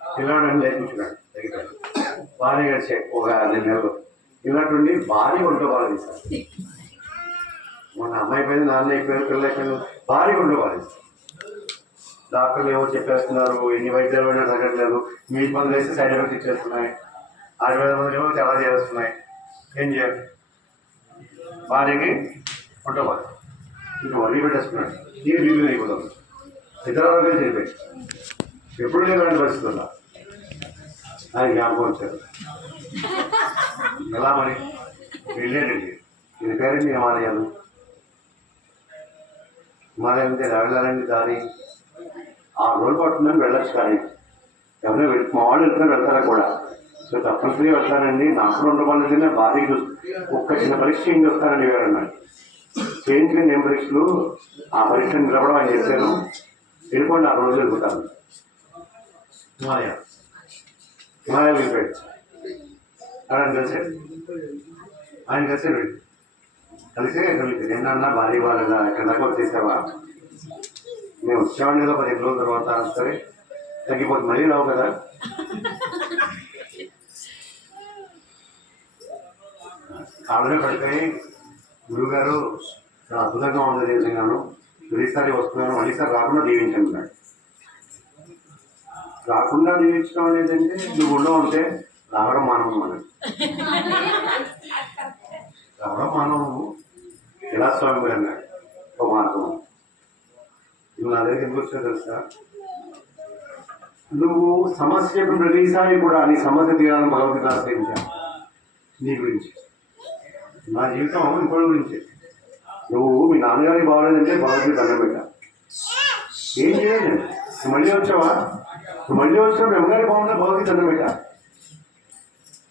పిల్లవాడని లేపించున్నాడు తగ్గిపోయాడు బాగానే గడిచే ఒక 2 నెలలు ఇలాంటి భారీ ఒంటో బాగా తీశారు మొన్న అమ్మాయి అయిపోయింది నాన్న అయిపోయారు పిల్లలు అయిపోయింది భారీ ఒంటో బాగా తీశారు డాక్టర్లు ఏమో చెప్పేస్తున్నారు ఎన్ని వైద్యాలు అయినా తగ్గట్లేదు మీ మందులు వేస్తే సైడ్ ఎఫెక్ట్స్ ఇచ్చేస్తున్నాయి ఆయుర్వేద మందులు ఏమో చాలా చేస్తున్నాయి ఏం చేయాలి భార్యకి ఒంటో బాగా ఇంకా వడ్డీ పెట్టేస్తున్నాడు దీని బీపీ అయిపోతుంది ఇతర ఆరోగ్యాలు చనిపోయి ఎప్పుడు నేను అలాంటి పరిస్థితుల్లో అది జ్ఞాపకం వచ్చారు ఎలా మరి వెళ్ళాడండి ఇది పేరండి హిమాలయాలు హిమాలయం అంటే వెళ్ళాలండి దారి 6 రోజులు పడుతుందని వెళ్ళచ్చు కానీ ఎవరైనా మా వాళ్ళు వెళ్తారా కూడా సో తప్పనిసరిగా వెళ్తానండి నాకు 2 రోజులు భార్య ఒక్క చిన్న పరీక్ష చేంజ్ వస్తానండి వేరన్నాడు చేయించుకుని ఏం పరీక్షలు ఆ పరీక్షను నిలబడం అని చెప్పాను వెళ్ళిపోండి 6 రోజులు వెళ్ళిపోతాను హిమాలయం వెళ్ళిపోయాడు ఆయన కలిసాడు కలిసే ఏంటన్నా భార్య వాళ్ళగా ఎక్కడ దాకా వచ్చేసావా మేము వచ్చామండి ఏదో 15 రోజుల తర్వాత సరే తగ్గిపోతుంది మళ్ళీ రావు కదా కాళ్ళనే పడిపోయి గురువుగారు చాలా అద్భుతంగా ఉంది నిజంగాను ప్రతిసారి వస్తున్నాను మళ్ళీసారి రాకుండా దీవించండి రాకుండా దీవించడం అనేది అంటే నువ్వు ఉండవు అంటే రావడం మానవం మనకి రావడం మానవము ఎలా స్వామి గారు అన్నాడు ఒక మార్గం నువ్వు నా దగ్గర ఎందుకు వచ్చావు తెలుసా నువ్వు సమస్య ప్రతిసారి కూడా నీ సమస్య తీరాలని భగవద్గీత ఆశ్రయించాను నీ గురించి నా జీవితం ఇంకోటి గురించి. నువ్వు మీ నాన్నగారికి బాగోలేదంటే భగవద్గీత దండం పెట్టా. ఏం చేయాలి నేను? నువ్వు మళ్ళీ వచ్చావా? నువ్వు మళ్ళీ వచ్చినా మీ అమ్మగారికి బాగుంటే భగవద్గీత దండం పెట్టా.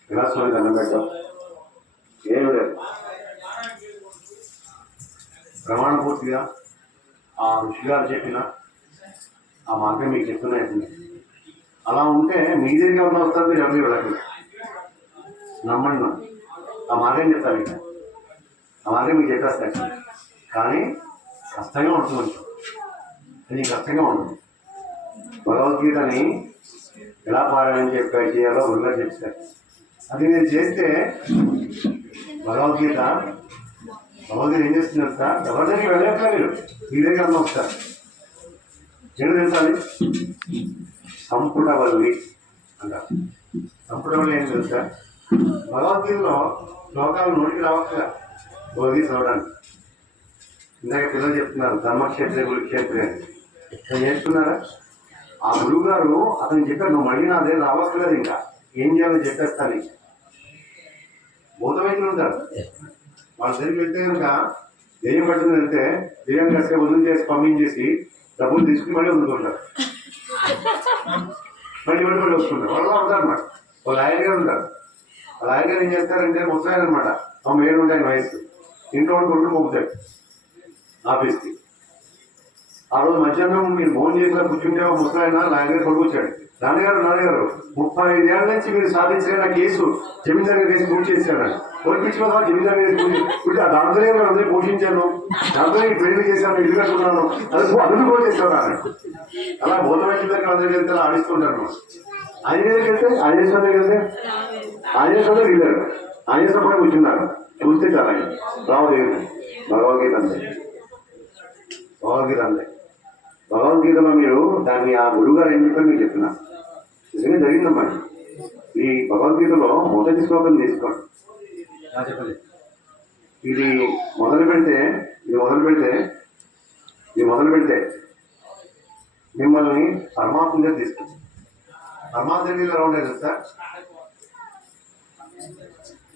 విలాసంలో దండం పెట్టావు. ఏం లేదు. ప్రమాణ పూర్తిగా ఆ ఋషి గారు చెప్పిన ఆ మార్గం మీకు చెప్తున్నాయి. అలా ఉంటే మీ దగ్గర ఎవరైనా వస్తారు, మీరు ఎవరిని వెళ్ళండి. నమ్మండి. ఆ మార్గం చెప్తాను మీకు. ఆ మార్గం మీకు చెప్పేస్తాను. కానీ కష్టంగా ఉంటుంది కొంచెం. అది కష్టంగా ఉంటుంది. భగవద్గీతని ఎలా పారాయణం చేయాలో గురుగారు చెప్తారు. అది నేను చేస్తే భగవద్గీత ఏం చేస్తున్నారు సార్? ఎవరి దగ్గరికి వెళ్ళట్లా, మీరు మీ దగ్గర వస్తారు. ఏం తెలుసాలి? సంపుటవల్లి అంటారు. సంపుటవల్లి ఏం తెలుసా? భగవద్గీతలో శ్లోకాలు నోటికి రావట్లే భగవద్గీత చదవడానికి. ఇందాక పిల్లలు చెప్తున్నారు ధర్మక్షేత్రే కురుక్షేత్రే అని చేస్తున్నారా? ఆ గురువు గారు అతను చెప్పారు, నువ్వు మళ్ళీ నా దగ్గర రావట్లేదు, ఇంకా ఏం చేయాలో చెప్పేస్తాను. భూతవైద్యులు ఉంటారు, వాళ్ళ దగ్గరికి వెళ్తే కనుక దెయ్యం పట్టుకుని వెళ్తే దెయ్యం కాస్త వదిలిచేసి పంపించేసి డబ్బులు తీసుకుని మళ్ళీ వదులుకుంటారు. మళ్ళీ వస్తుంటారు. వాళ్ళు ఉంటారు అన్నమాట. వాళ్ళు లాయర్ గారు ఉంటారు. ఆ లాయర్ గారు ఏం చేస్తారంటే ముసలాయన అనమాట. 97 ఉంటాయి వయసు. ఇంట్లో కొడుకుని పంపుతాడు ఆఫీస్కి. ఆ రోజు మధ్యాహ్నం మీరు ఫోన్ చేసినా కూర్చుంటే ముసలాయన లాయర్ గారు కొడుకొచ్చాడు. నాన్నగారు 35 ఏళ్ళ నుంచి మీరు సాధించిన కేసు జమీందారు గారు కేసు పూర్తి చేశారని కోల్పించుకోదా? జమీందారు గారు దాంతో అందరూ పోషించాను, దాంతో పెళ్లి చేశాను, ఇల్లు కట్టుకున్నాను, అది కూడా చేశాను అని. అలా బోధవైద్యుల దగ్గర అందరికి వెళ్తే ఆడిస్తుంటారు. ఆంజనేయ దగ్గరికి వెళ్తే ఆంజనేశ్వరం దగ్గరికి వెళ్తే ఆంజనేశ్వరం వెళ్ళారు. ఆంజనేశ్వరం కూడా కూర్చున్నారు. చూస్తే చాలా రావుదేవి భగవద్గీత అంతే. భగవద్గీతలో మీరు దాన్ని ఆ గురువు గారు ఏం చెప్పారు మీకు చెప్తున్నా. నిజంగా జరిగిందమ్మా. ఈ భగవద్గీతలో మొదటి శ్లోకం తీసుకోండి. చెప్పండి. ఇది మొదలు పెడితే మిమ్మల్ని పరమాత్మ దగ్గర తీసుకుంది. పరమాత్మ దగ్గర ఎలా ఉండేది సార్?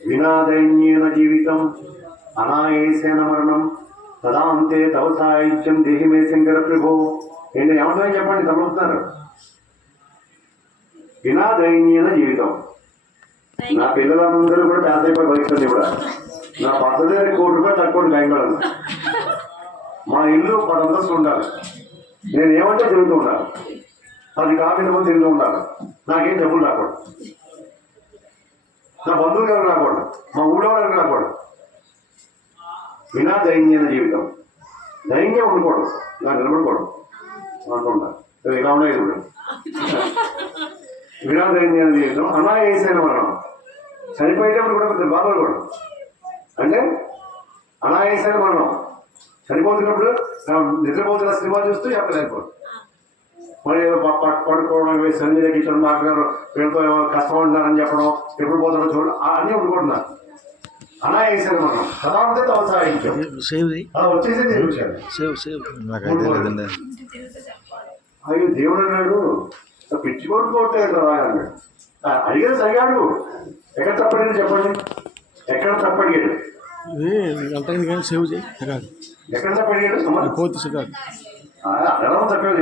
వినాదైన్యేన జీవితం అనాయేసేన మరణం తదా అంతే తవ సాహిత్యం దేహిమే శంకర ప్రభు. ఏంటి ఏమంటారని చెప్పండి, తమ్ముతున్నారు. వినాదైన్యేన జీవితం. నా పిల్లలందరూ కూడా పేదైపోయి బతుకుతుంది. కూడా నా పద్ధతి ₹1 కోటి తక్కువ భయంకరం. మా ఇల్లు 10 అంతస్తులు ఉండాలి. నేను ఏమంటే తిరుగుతూ ఉండాలి. 10 కాఫీల మంది తిరుగుతూ ఉండాలి. నాకేం డబ్బులు రాకూడదు. నా బంధువులు ఎవరు రాకూడదు. మా ఊళ్ళో ఎవరికి రాకూడదు. వినా దైన్యమైన జీవితం. దైన్యం ఉండకూడదు. నాకు నిలబడకూడదు అనుకుంటా. ఇలా ఉన్నాయి ఇప్పుడు. వినా దైన్యమైన జీవితం అనాయాసైన మరణం. చనిపోయేటప్పుడు కూడా కొంచెం బాధపడకూడదు. అంటే అనాయాసైన మరణం. చనిపోతున్నప్పుడు నిద్రపోతున్న సినిమా చూస్తూ చెప్పలేకపోదు. మరి పడుకోవడం సంజయ్ కిషోర్ మాట్లాడారు, వీళ్ళతో కష్టం ఉంటున్నారని చెప్పడం, ఎప్పుడు పోతాడో చూడడం అన్నీ ఉండుకుంటున్నారు. అనాయాసైన మరణం. సదాంతే అవసాహించాం. అలా వచ్చేసి అయ్యో దేవుడు అన్నాడు, పిచ్చి కొట్టుకోవట్లేదు కదా అన్నాడు. అడిగాడు సరిగాడు. ఎక్కడ తప్పడిగాడు చెప్పండి, ఎక్కడ తప్పడిగాడు? ఎక్కడ తప్పడిగాడు? అడగడం తప్పేది